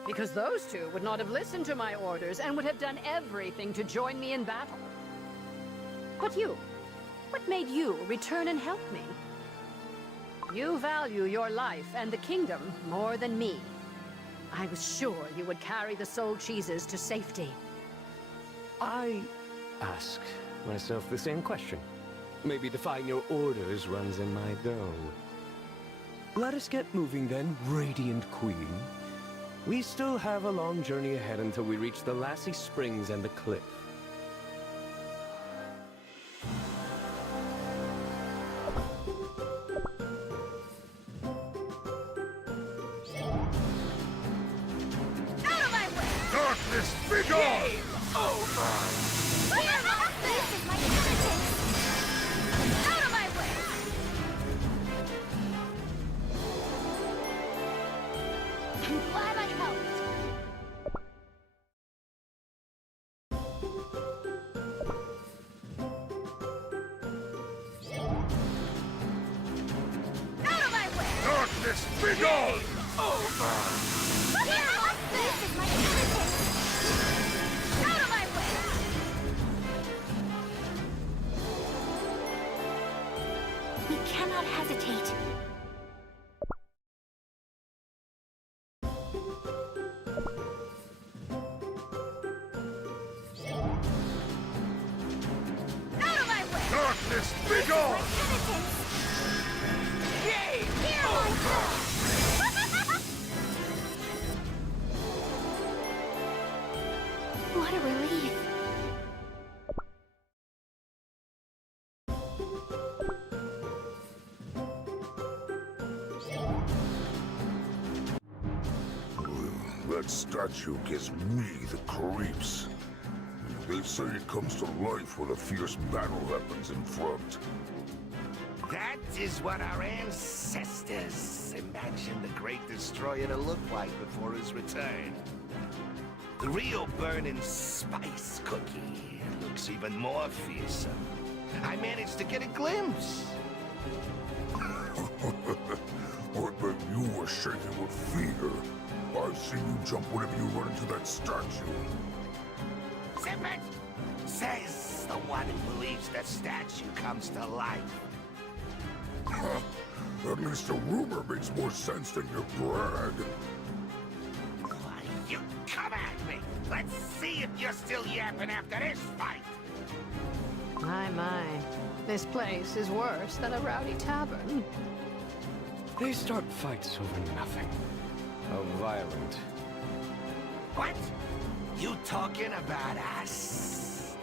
Because those two would not have listened to my orders and would have done everything to join me in battle. But you, what made you return and help me? You value your life and the kingdom more than me. I was sure you would carry the soul cheeses to safety. I asked myself the same question. Maybe defying your orders runs in my dough. Let us get moving then, Radiant Queen. We still have a long journey ahead until we reach the Lassie Springs and the cliff. Out of my way! Darkness, be gone! Over! This is my inheritance! Out of my way! I'm glad I helped. Out of my way! Darkness, be gone! This is my inheritance! Out of my way! We cannot hesitate. Out of my way! Darkness, be gone! Yay! Here I come! What a relief. That statue gives me the creeps. They say it comes to life when a fierce battle happens in front. That is what our ancestors imagined the Great Destroyer to look like before his return. The real burning spice cookie looks even more fearsome. I managed to get a glimpse. I bet you were shaking with fear. I see you jump whenever you run into that statue. Zip it! Says the one who believes the statue comes to life. At least a rumor makes more sense than your brag. Why, you come at me! Let's see if you're still yapping after this fight! My. This place is worse than a rowdy tavern. They start fights over nothing. How violent. What? You talking about us?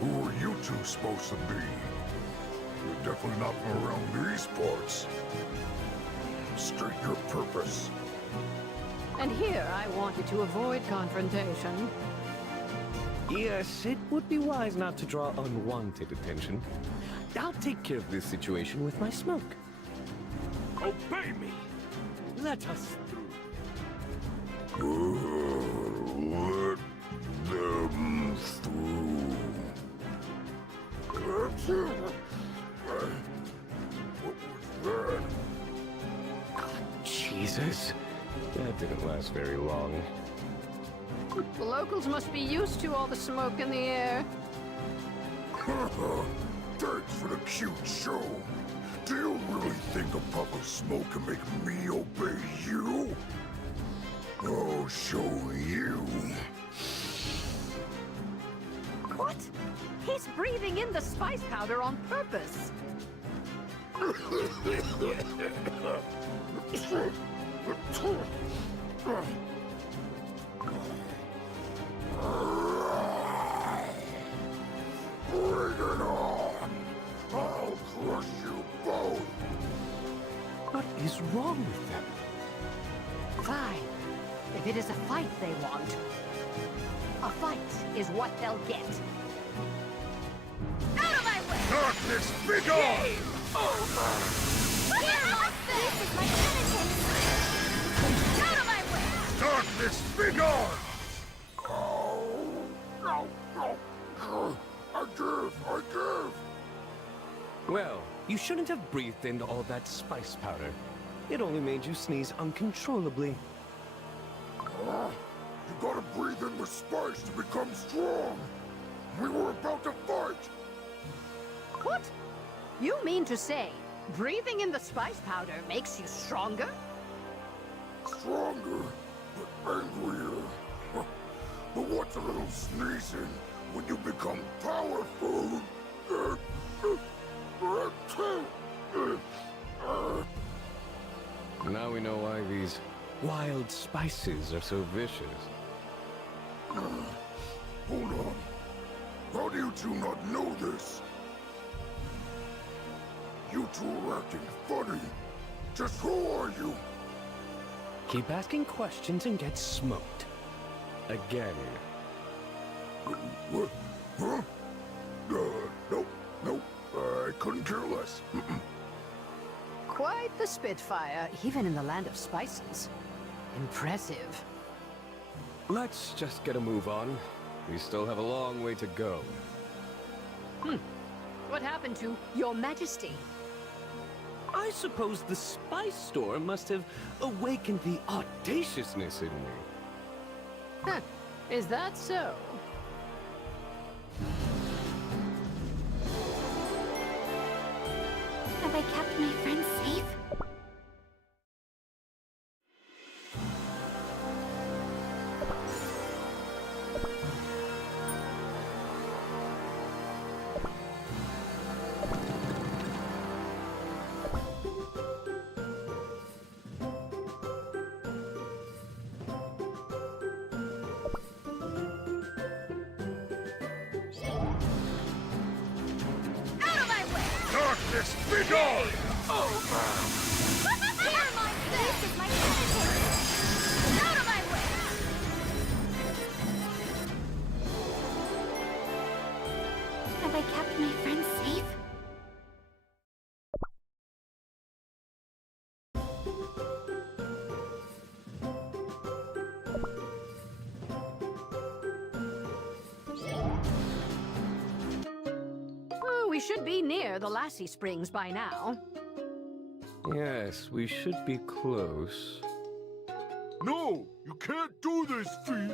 Who are you two supposed to be? You're definitely not from around these parts. State your purpose. And here I wanted to avoid confrontation. Yes, it would be wise not to draw unwanted attention. I'll take care of this situation with my smoke. Obey me! Let us through. Let them through. What was that? Jesus. That didn't last very long. The locals must be used to all the smoke in the air. Thanks for the cute show. Do you really think a puff of smoke can make me obey you? I'll show you. What? He's breathing in the spice powder on purpose. Bring it on! I'll crush you both! What is wrong with them? Fine. If it is a fight they want, a fight is what they'll get. Out of my way! Darkness, be gone! Here, this is my inheritance! Out of my way! Darkness, be gone! I give! Well, you shouldn't have breathed in all that spice powder. It only made you sneeze uncontrollably. You gotta breathe in the spice to become strong! We were about to fight! What? You mean to say breathing in the spice powder makes you stronger? Stronger, but angrier. But what's a little sneezing when you become powerful? Now we know why these wild spices are so vicious. Hold on. How do you two not know this? You two are acting funny. Just who are you? Keep asking questions and get smoked. Again. What? Huh? Nope. I couldn't care less. Quite the spitfire, even in the land of spices. Impressive. Let's just get a move on. We still have a long way to go. What happened to Your Majesty? I suppose the spice store must have awakened the audaciousness in me. Huh. Is that so? Have I kept my friends safe? Out of my way! Darkness, be gone! Here, my this is my inheritance! Out of my way! Have I kept my friends safe? Oh, we should be near the Lassie Springs by now. Yes, we should be close. No, you can't do this, Fee.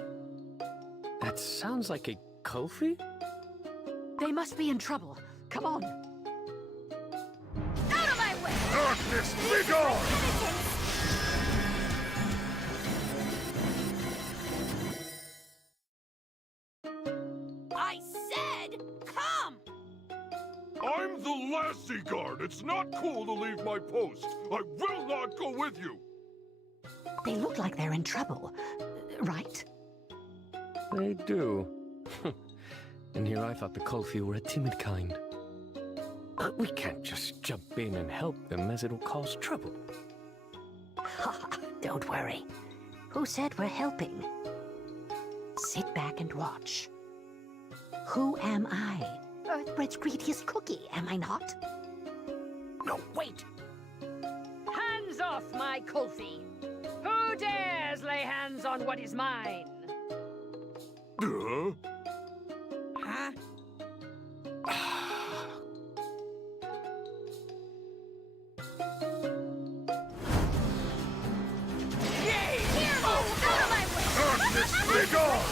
That sounds like a Kofi? They must be in trouble. Come on. Out of my way! Darkness, be gone! I said, come! I'm the Lassie Guard. It's not cool to leave my post. I will not go with you. They look like they're in trouble, right? They do. And here I thought the Kofi were a timid kind. We can't just jump in and help them, as it'll cause trouble. Don't worry. Who said we're helping? Sit back and watch. Who am I? Earthbread's greediest cookie, am I not? No, wait! Hands off my Kofi! Who dares lay hands on what is mine? Huh? Huh? Darkness, be gone!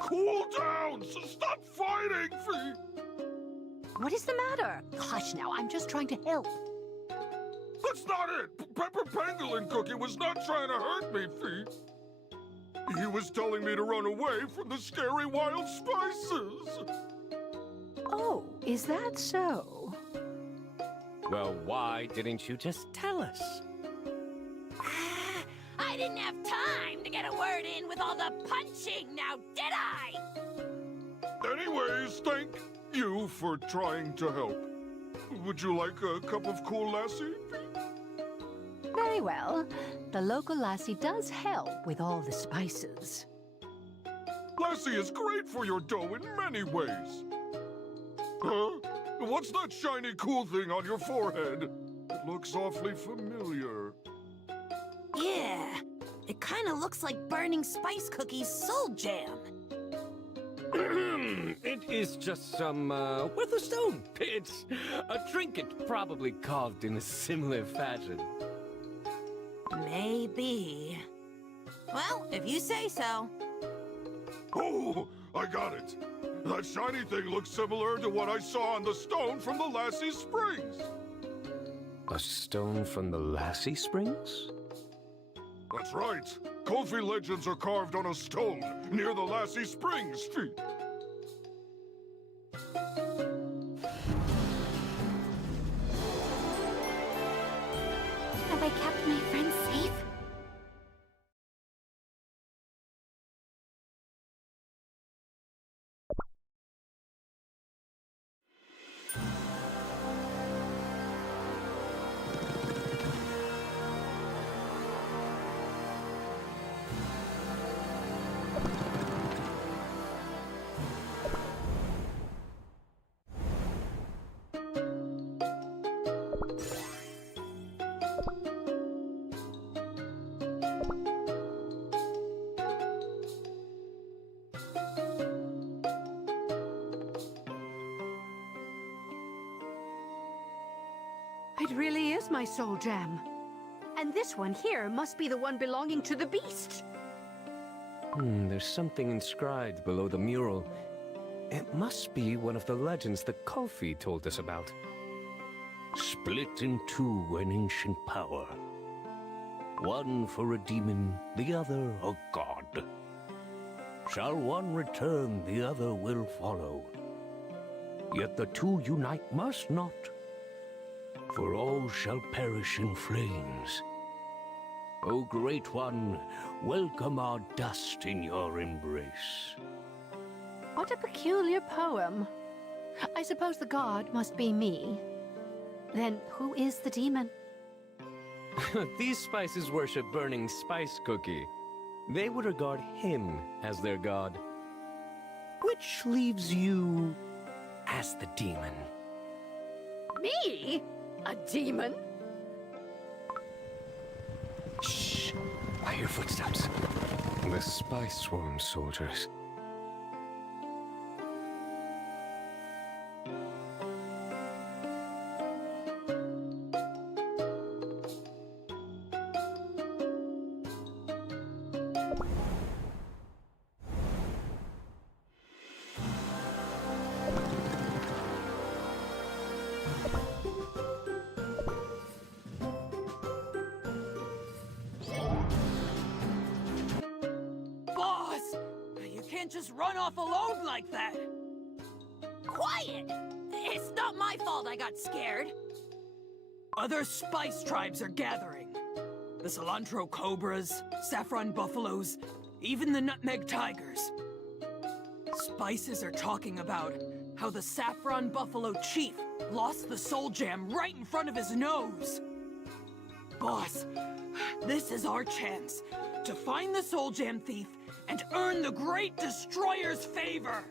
Cool down! So stop fighting, Fee! What is the matter? Hush now, I'm just trying to help. That's not it! Pepper Pangolin Cookie was not trying to hurt me, Fee. He was telling me to run away from the scary wild spices. Oh, is that so? Well, why didn't you just tell us? I didn't have time to get a word in with all the punching, now did I? Anyways, thank you for trying to help. Would you like a cup of cool lassie? Very well. The local lassie does help with all the spices. Lassie is great for your dough in many ways. Huh? What's that shiny cool thing on your forehead? It looks awfully familiar. Yeah, it kind of looks like burning spice cookies soul jam. It is just some, worth a stone. It's a trinket probably carved in a similar fashion. Maybe. Well, if you say so. Oh, I got it. That shiny thing looks similar to what I saw on the stone from the Lassie Springs. A stone from the Lassie Springs? That's right. Kofi legends are carved on a stone near the Lassie Springs, Fee. Have I kept my friends safe? is my soul gem. And this one here must be the one belonging to the beast. There's something inscribed below the mural. It must be one of the legends that Kofi told us about. Split in two an ancient power. One for a demon, the other a god. Shall one return, the other will follow. Yet the two unite must not, for all shall perish in flames. O Great One, welcome our dust in your embrace. What a peculiar poem. I suppose the god must be me. Then who is the demon? These spices worship Burning Spice Cookie. They would regard him as their god. Which leaves you as the demon. Me? A demon? Shh! I hear footsteps. The Spice Swarm soldiers. Boss! You can't just run off alone like that! Quiet! It's not my fault I got scared. Other spice tribes are gathering. The cilantro cobras, saffron buffaloes, even the nutmeg tigers. Spices are talking about how the saffron buffalo chief lost the soul gem right in front of his nose. Boss, this is our chance to find the soul gem thief and earn the Great Destroyer's favor.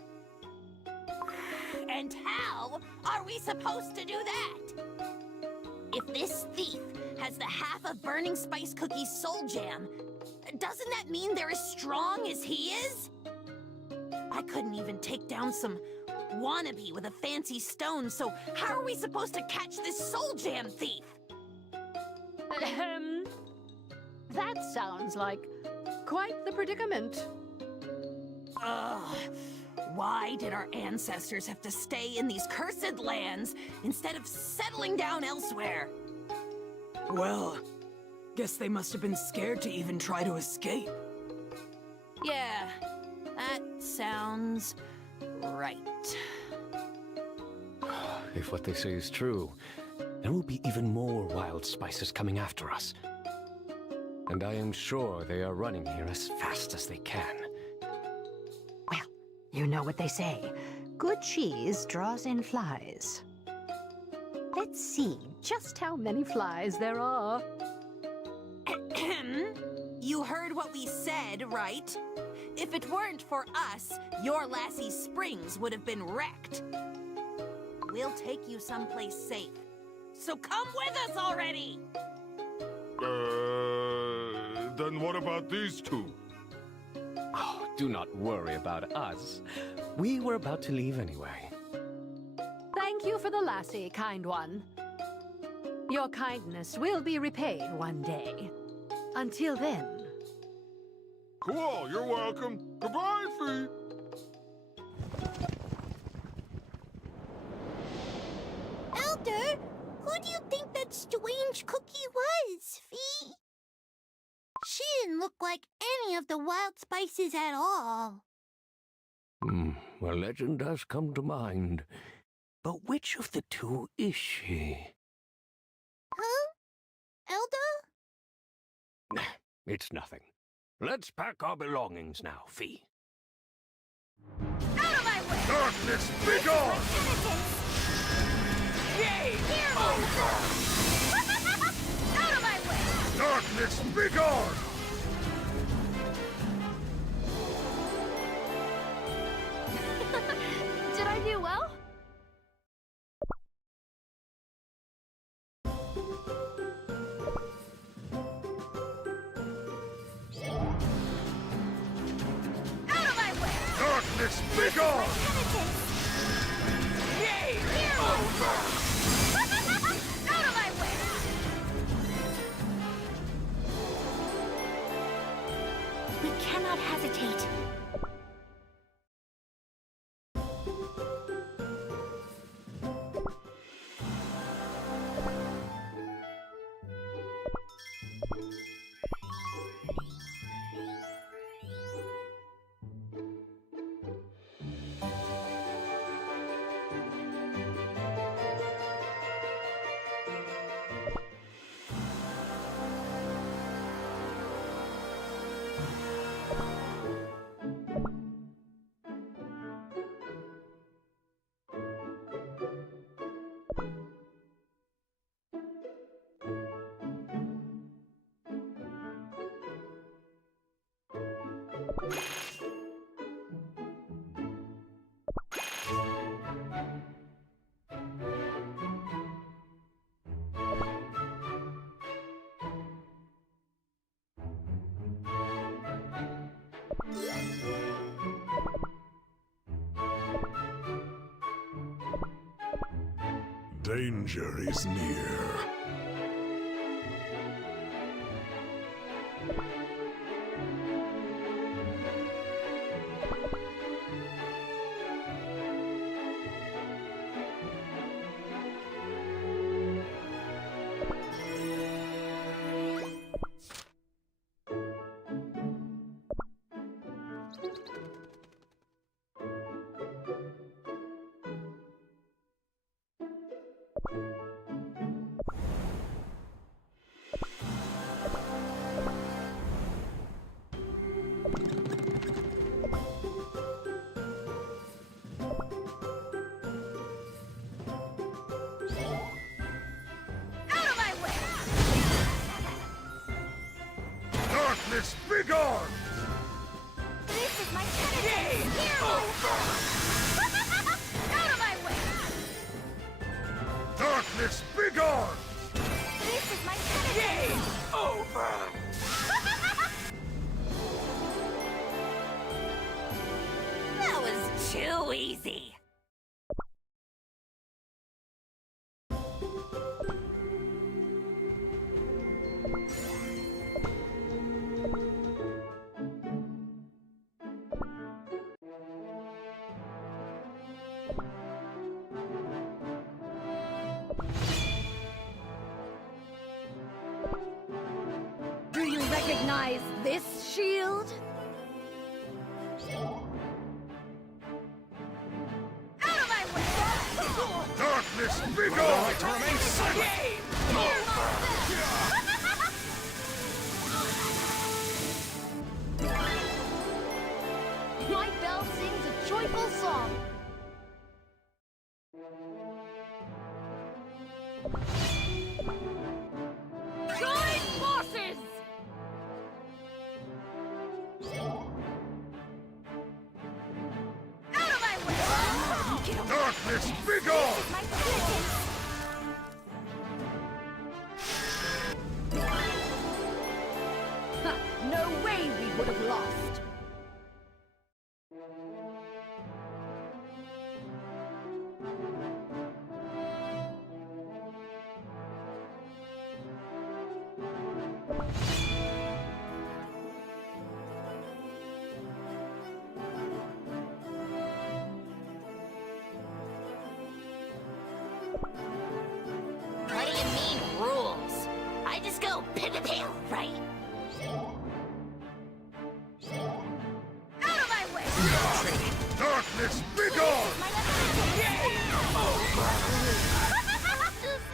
And how are we supposed to do that? If this thief has the half of Burning Spice Cookie's soul jam, doesn't that mean they're as strong as he is? I couldn't even take down some wannabe with a fancy stone, so how are we supposed to catch this soul jam thief? That sounds like quite the predicament. Ugh. Why did our ancestors have to stay in these cursed lands instead of settling down elsewhere? Well, guess they must have been scared to even try to escape. Yeah, that sounds right. If what they say is true, there will be even more wild spices coming after us. And I am sure they are running here as fast as they can. Well, you know what they say. Good cheese draws in flies. Let's see just how many flies there are. You heard what we said, right? If it weren't for us, your Lassie Springs would have been wrecked. We'll take you someplace safe. So come with us already! Then what about these two? Oh, do not worry about us. We were about to leave anyway. Thank you for the lassie, kind one. Your kindness will be repaid one day. Until then... Cool, you're welcome. Goodbye, Fee. Elder, who do you think that strange cookie was, Fee? She didn't look like any of the wild spices at all. A legend does come to mind. But which of the two is she? Huh? Elder? It's nothing. Let's pack our belongings now, Fee. Out of my way! Darkness, be gone! Yay! Here Out of my way! Darkness, be gone! Did I do well? Out of my way! Darkness, be gone! Yay! Out of my way! cannot hesitate. Danger is near. Darkness, be gone! This is my penitence! Here Out of my way! Darkness, be gone! This is my penitence! Over! That was too easy. Do you recognize this shield? Out of my way! Darkness, be gone! To remain silent! My bell sings a joyful song. Join forces! Out of my way! Darkness, be gone! My penitence! Ha, no way we would have lost. What do you mean, rules? I just go pin-a-pin, right? Out of my way! Darkness, be gone! Just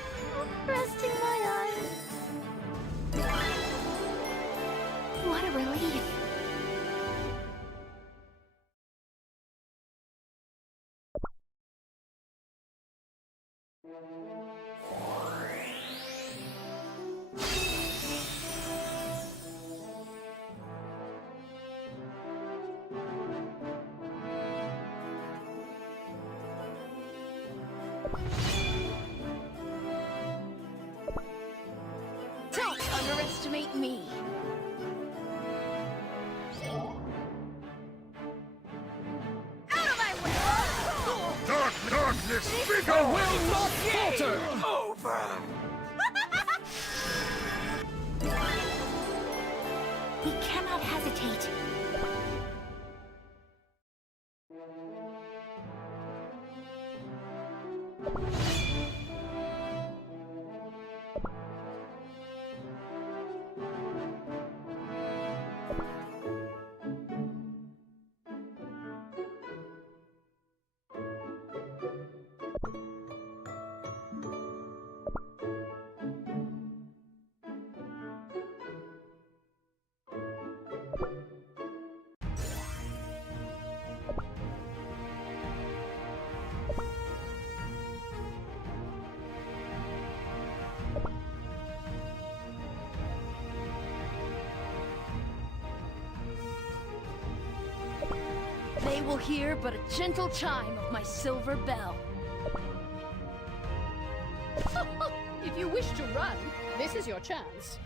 resting my eyes. What a relief. Don't underestimate me. Out of my way! Darkness, be gone! Will not falter! Over! We cannot hesitate. meditate. They will hear but a gentle chime of my silver bell. If you wish to run, this is your chance.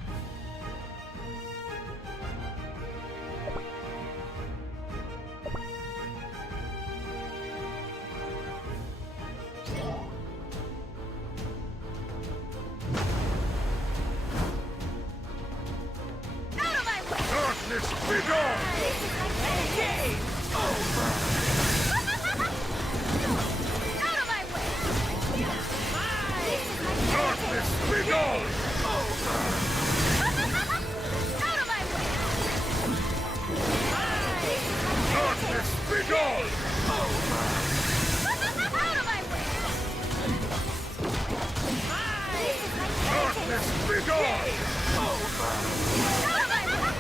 Darkness, be gone! Game over! Out of my way! Darkness, be gone! Out of my way! Darkness, be gone! Out of my way! Darkness, be gone! Out of my way!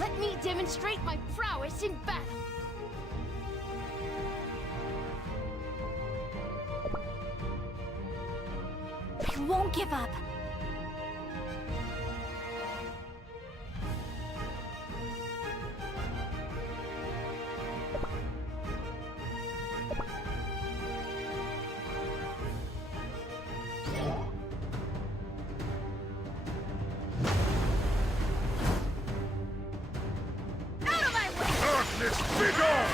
Let me demonstrate my prowess in battle. I won't give up. Darkness, be gone!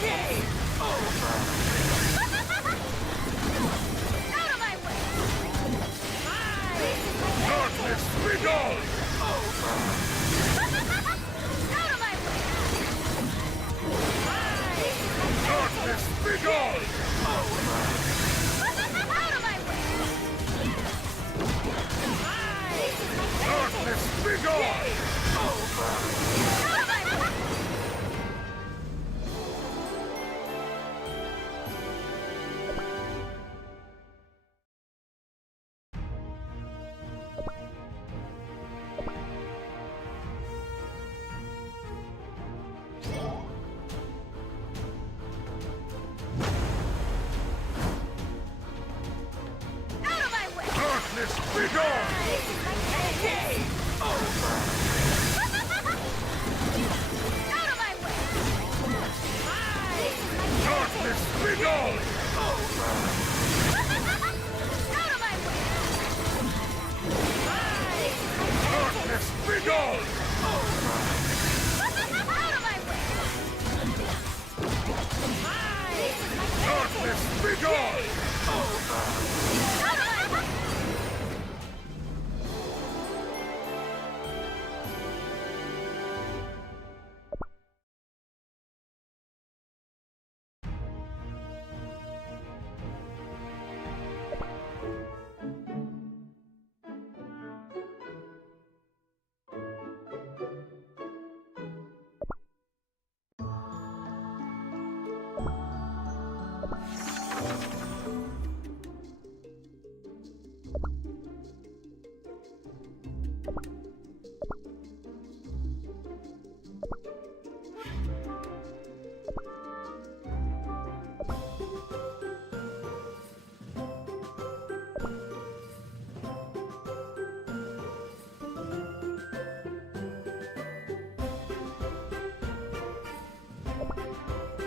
Game over! Out of my way! Darkness, be gone! Out of my way! Darkness, be gone! Out of my way! Darkness, be gone! Out of my way! Darkness, be gone! Game over! Out of my way! Darkness, be gone! Out of my way! Darkness, be gone! Out of my way! Darkness, be gone! Out of my way!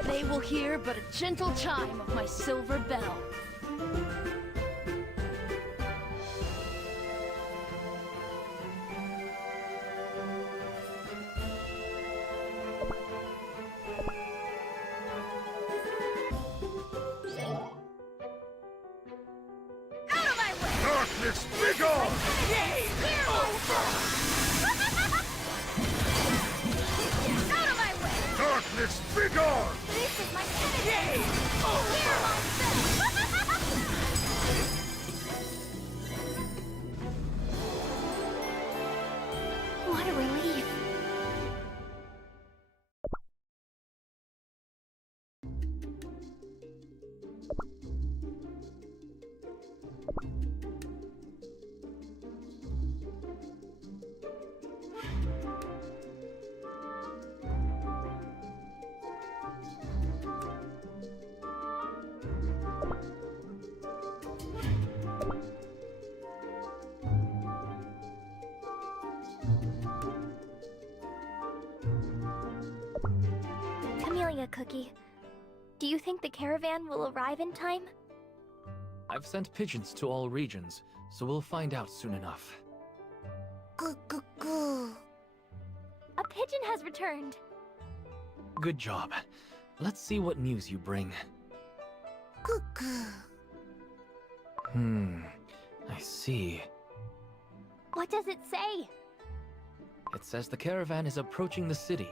They will hear but a gentle chime of my silver bell. Darkness, begone! Game over! Out of my way! Darkness, begone! This is my game over! What a relief. Camellia Cookie, do you think the caravan will arrive in time? I've sent pigeons to all regions, so we'll find out soon enough. Goo goo goo. A pigeon has returned. Good job. Let's see what news you bring. Goo goo. I see. What does it say? It says the caravan is approaching the city.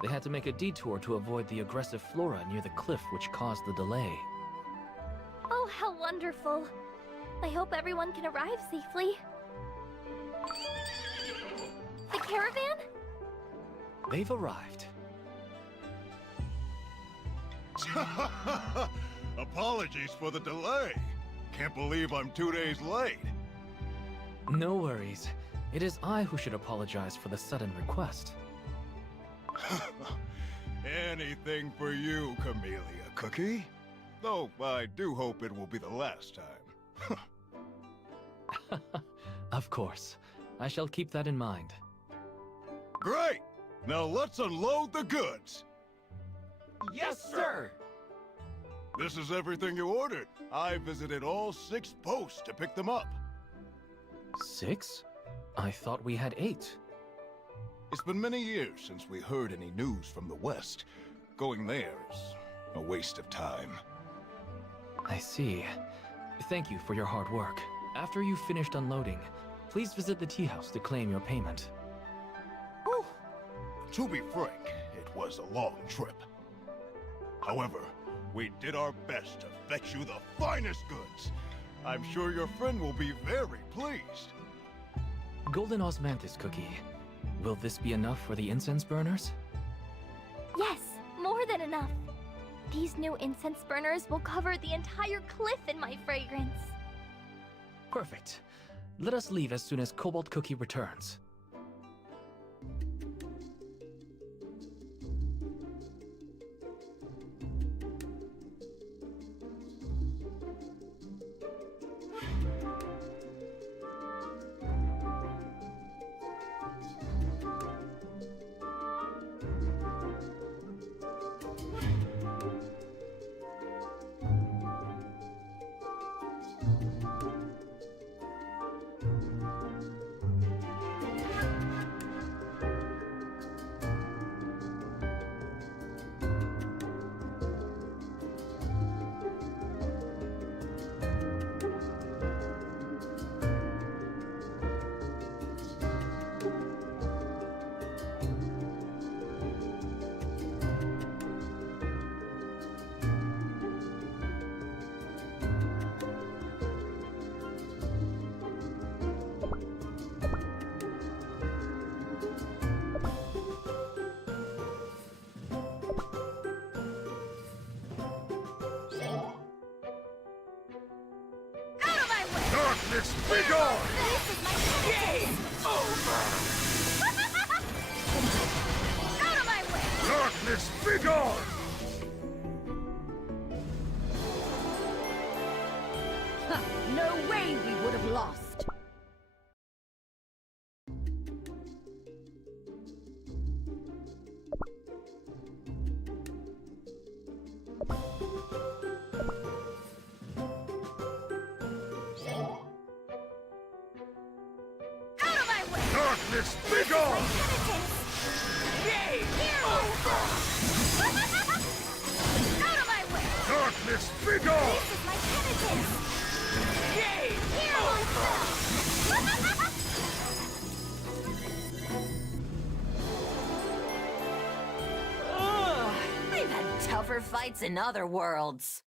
They had to make a detour to avoid the aggressive flora near the cliff which caused the delay. Oh, how wonderful. I hope everyone can arrive safely. The caravan? They've arrived. Apologies for the delay. Can't believe I'm 2 days late. No worries. It is I who should apologize for the sudden request. Anything for you, Camellia Cookie. Though I do hope it will be the last time. Of course. I shall keep that in mind. Great! Now let's unload the goods! Yes, sir! This is everything you ordered. I visited all 6 posts to pick them up. 6? I thought we had 8. It's been many years since we heard any news from the West. Going there is a waste of time. I see. Thank you for your hard work. After you've finished unloading, please visit the tea house to claim your payment. Whew. To be frank, it was a long trip. However, we did our best to fetch you the finest goods. I'm sure your friend will be very pleased. Golden Osmanthus Cookie. Will this be enough for the incense burners? Yes, more than enough. These new incense burners will cover the entire cliff in my fragrance. Perfect. Let us leave as soon as Cobalt Cookie returns. Darkness, begone! Game over! Out of my way! Darkness, begone! No way we would have lost. Darkness, begone! Game over! Out of my way! Darkness, begone! This is my penitence! Game fights in other worlds.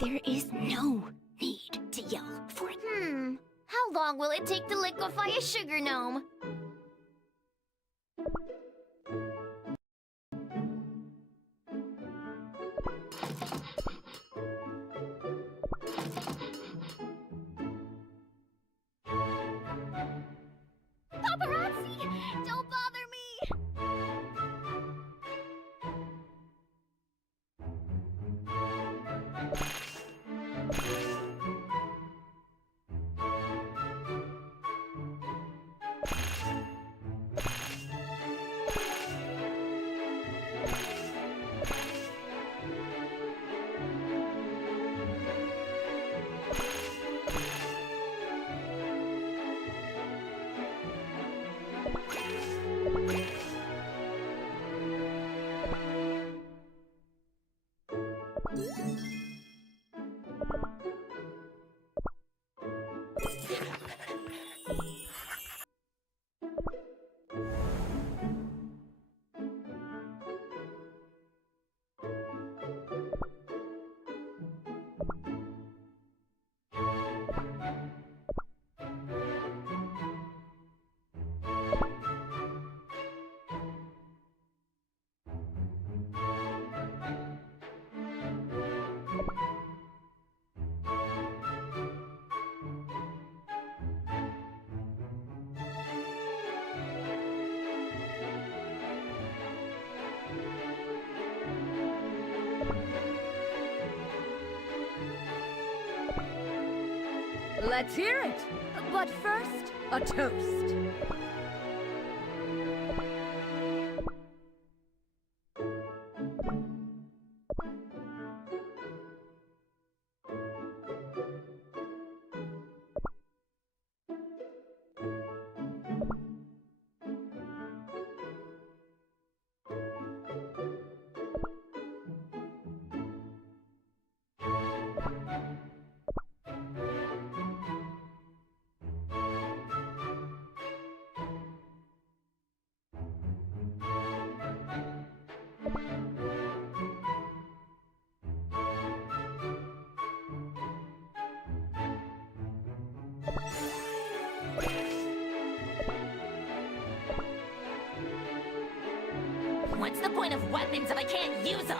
There is no need to yell for it. How long will it take to liquefy a sugar gnome? Paparazzi! Don't bother me! Let's hear it! But first, A toast. What's the point of weapons if I can't use them?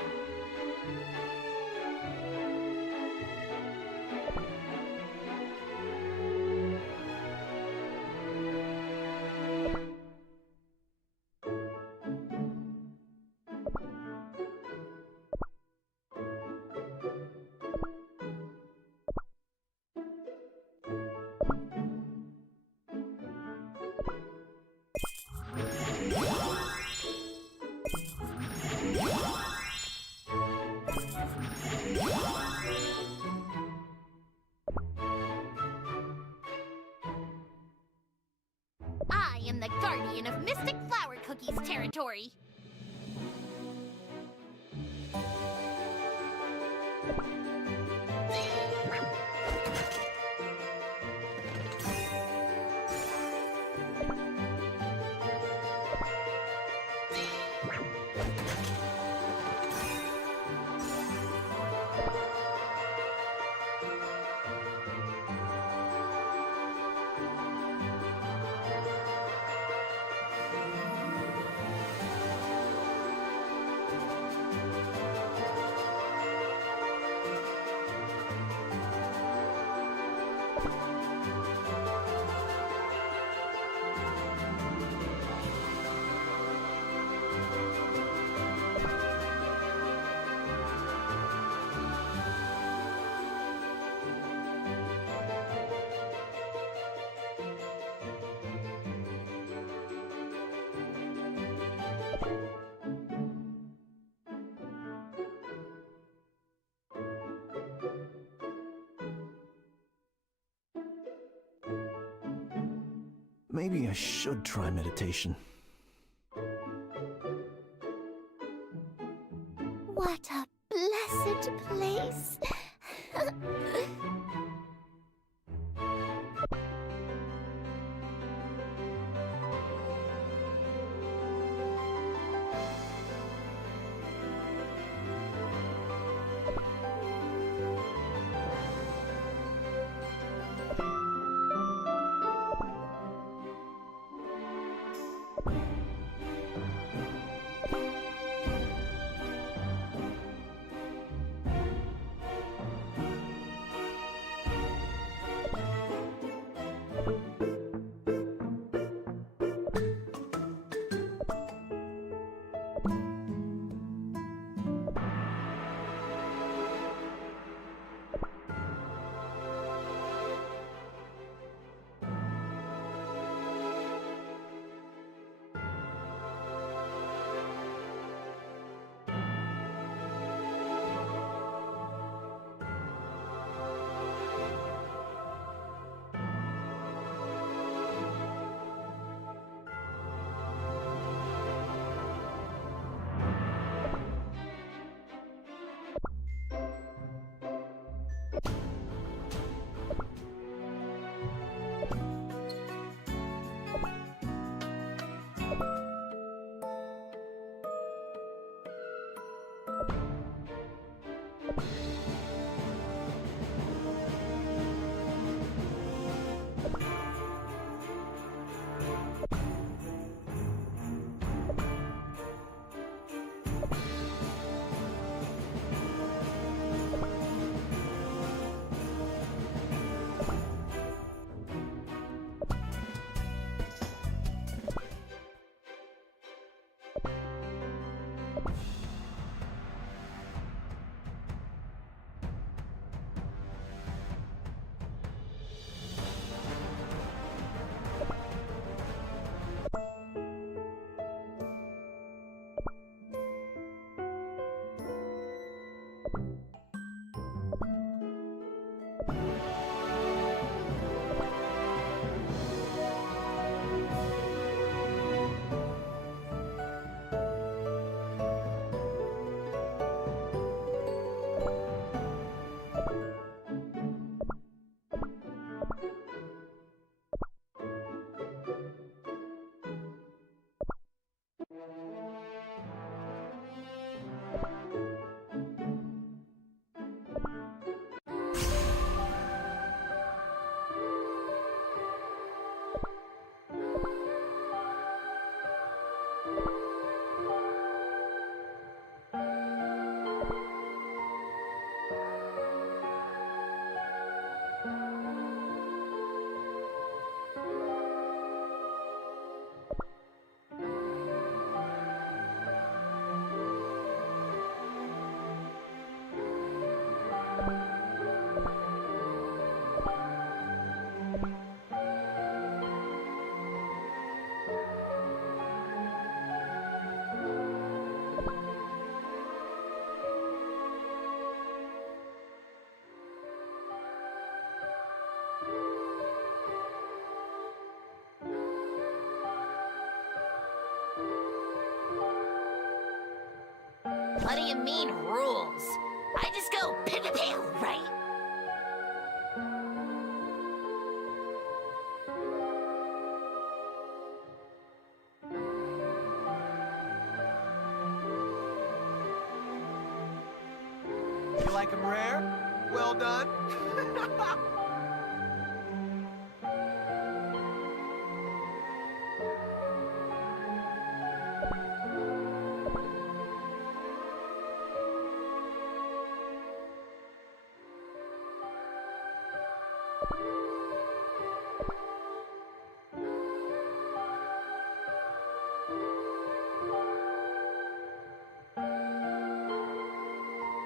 I am the guardian of Mystic Flower Cookie's territory. Maybe I should try meditation. What a blessed place. What do you mean, rules? I just go pew-pew-pew, right? You like 'em rare? Well done.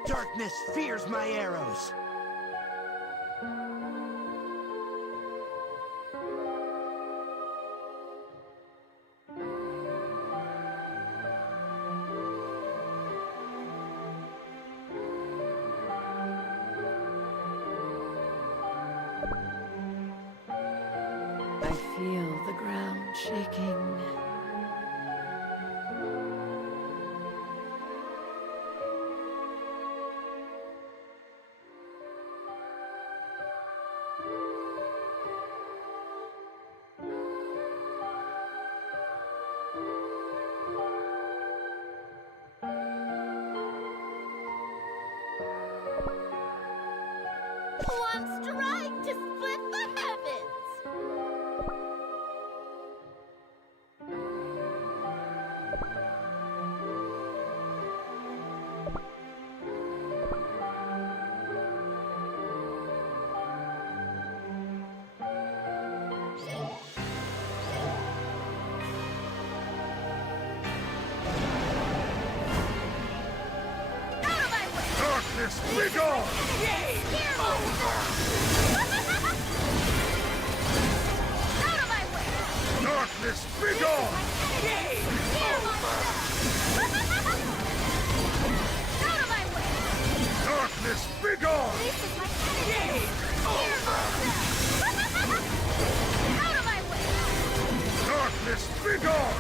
Darkness fears my arrows. I feel the the ground shaking. One strike to split the heavens! Darkness, be gone! Darkness, be gone! Darkness, be gone! Darkness, be gone!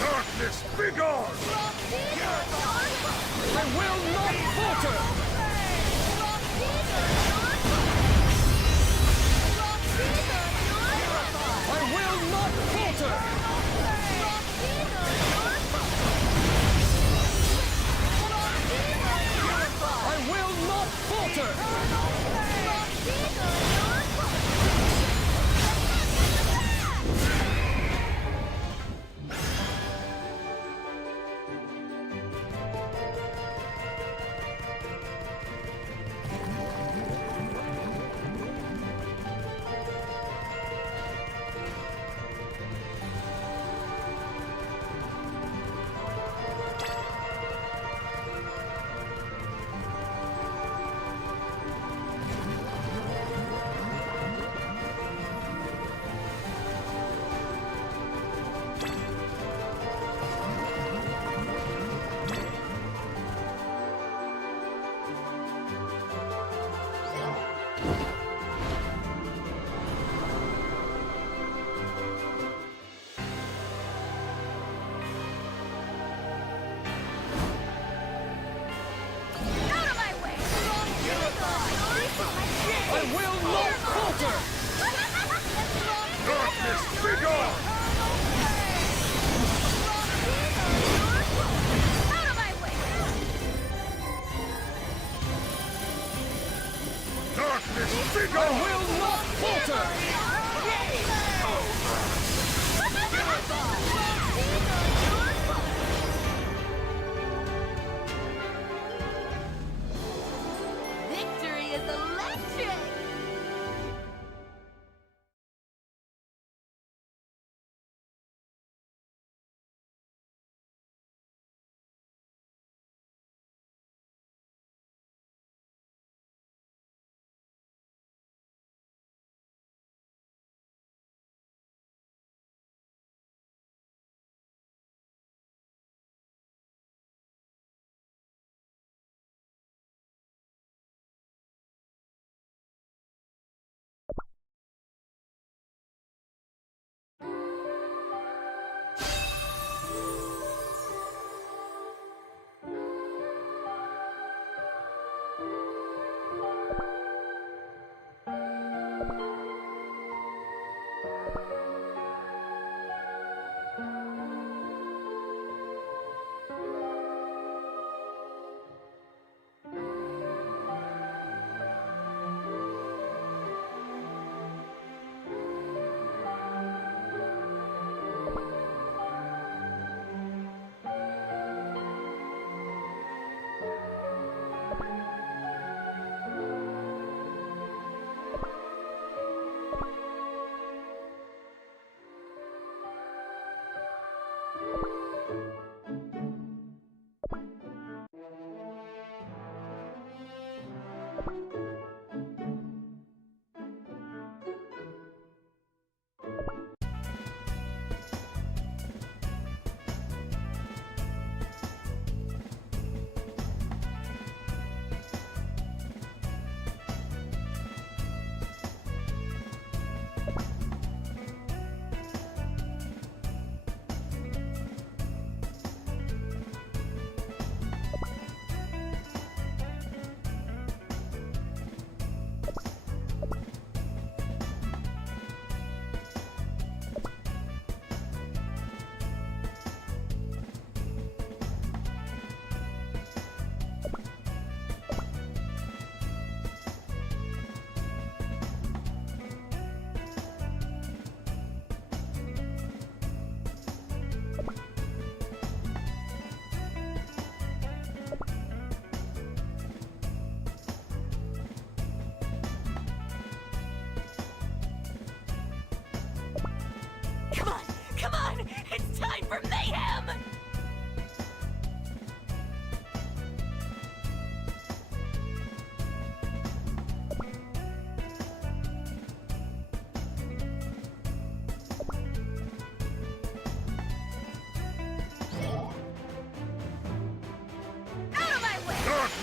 Darkness, be gone! I will not falter! I will not falter! I will not falter!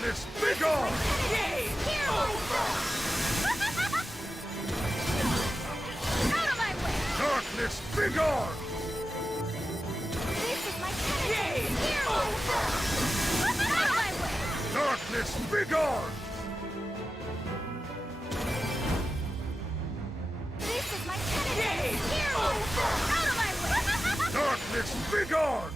Darkness, be gone! Out of my way! Darkness, be gone! This is my penitence! Here over! Out of my way! Darkness, be gone! This is my penitence! Here over! Out of my way! Darkness, be gone!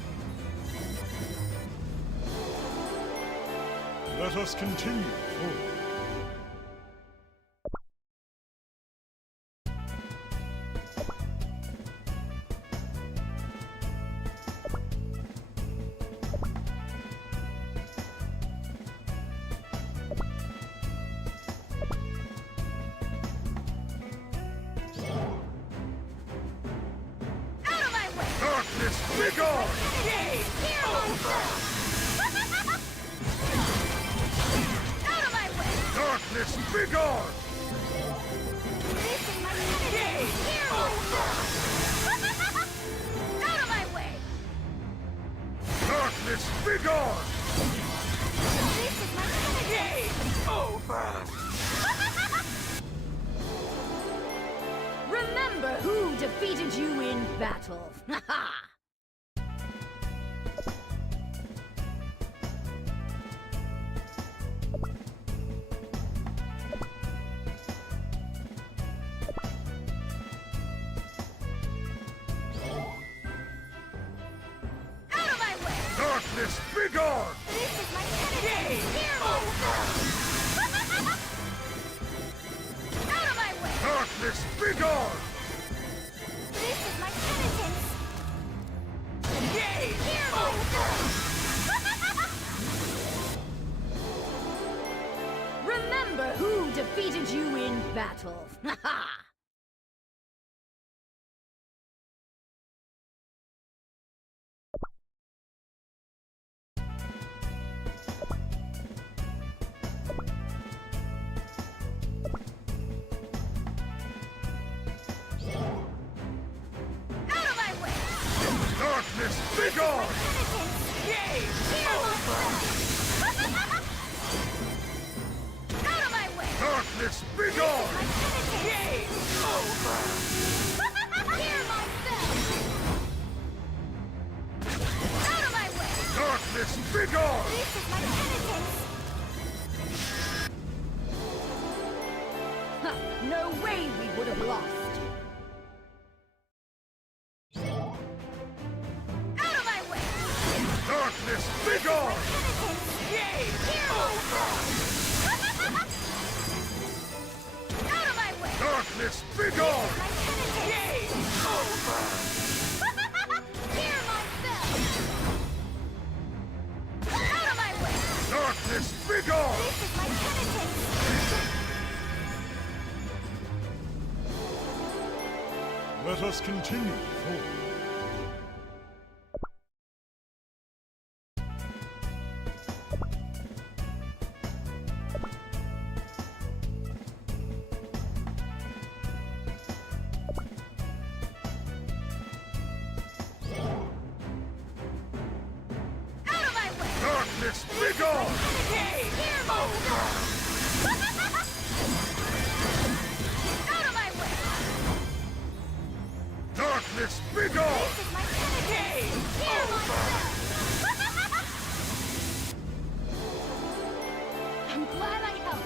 Let us continue forward. Out of my way! Darkness, be gone! Here over! Out of my way! Darkness, be gone! This is my penitence! Here over! Out of my way! Darkness, be gone! This is my penitence! Over! Remember who defeated you in battle. Out of my way! Darkness, be gone! This is my penitence! Here over! Out of my way! Darkness, be gone! This is my penitence! Here over! Remember who defeated you in battle. Out of my way! Darkness, be gone! Here over! Out of my way! Darkness, be gone! Over! Hear myself! Out of my way! Darkness, be gone! This is my penitence! No way we would have lost. Out of my way! Darkness, be gone! Here over! Out of my way! Darkness, be gone! My penitence! Over! Hear myself! Out of my way! Darkness, be gone! This is my penitence! Let us continue forward. Out of my way! Darkness, be gone! Hear myself! Out of my way! Darkness, be gone! This is my penitence! Hear myself! I'm glad I helped.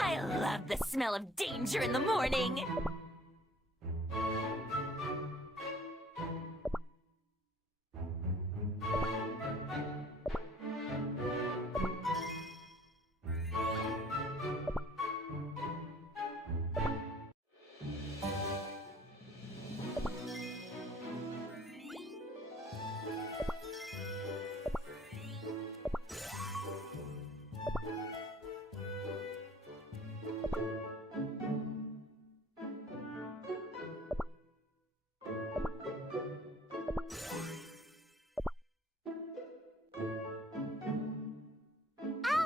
I love the smell of danger in the morning. I'll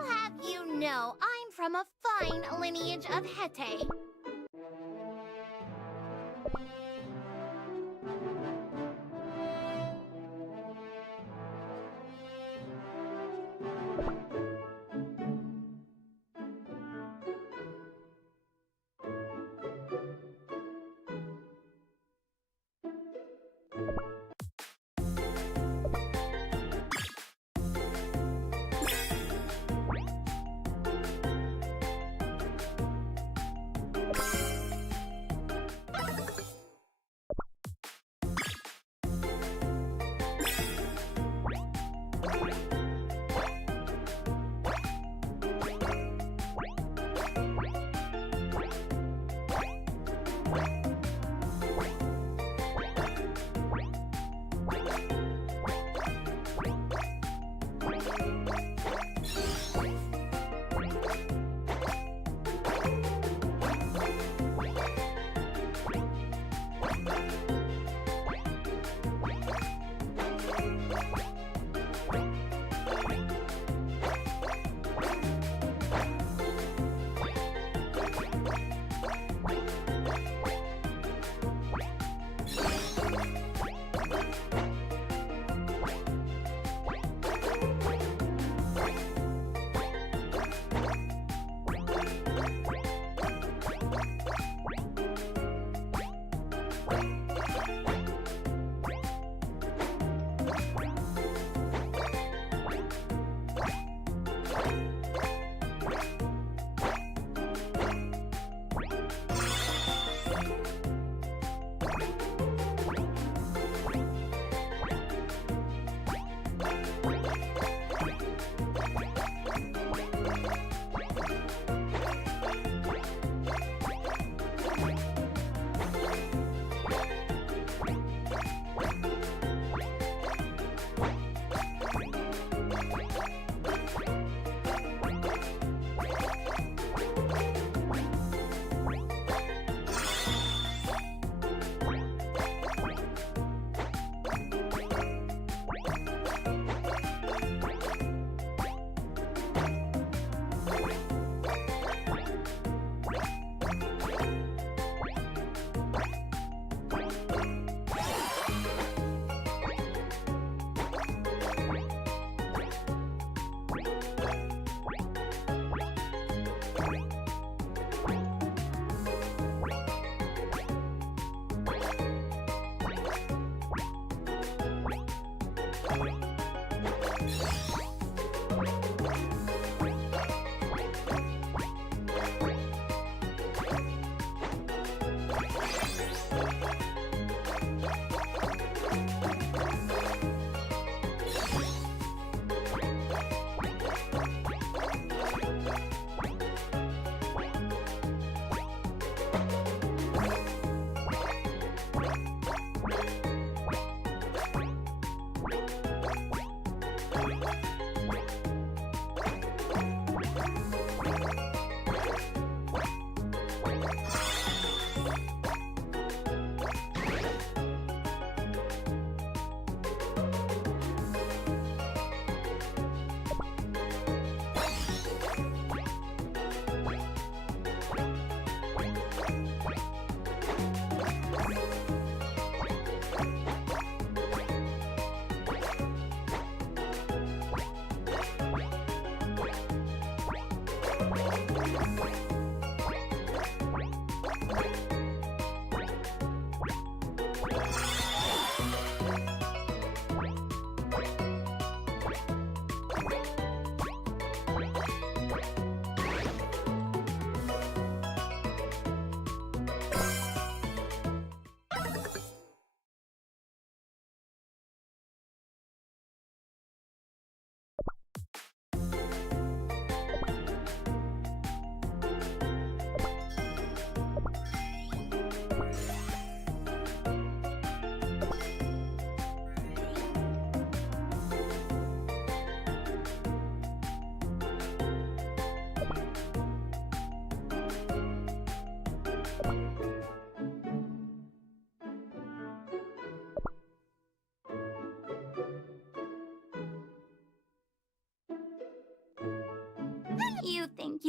have you know I'm from a fine lineage of Hete.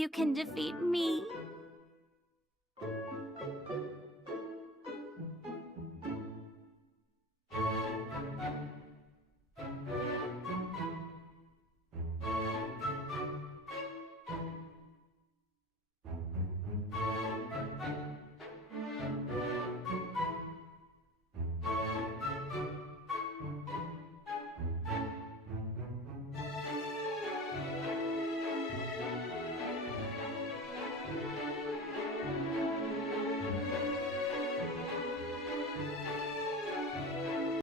you can defeat me.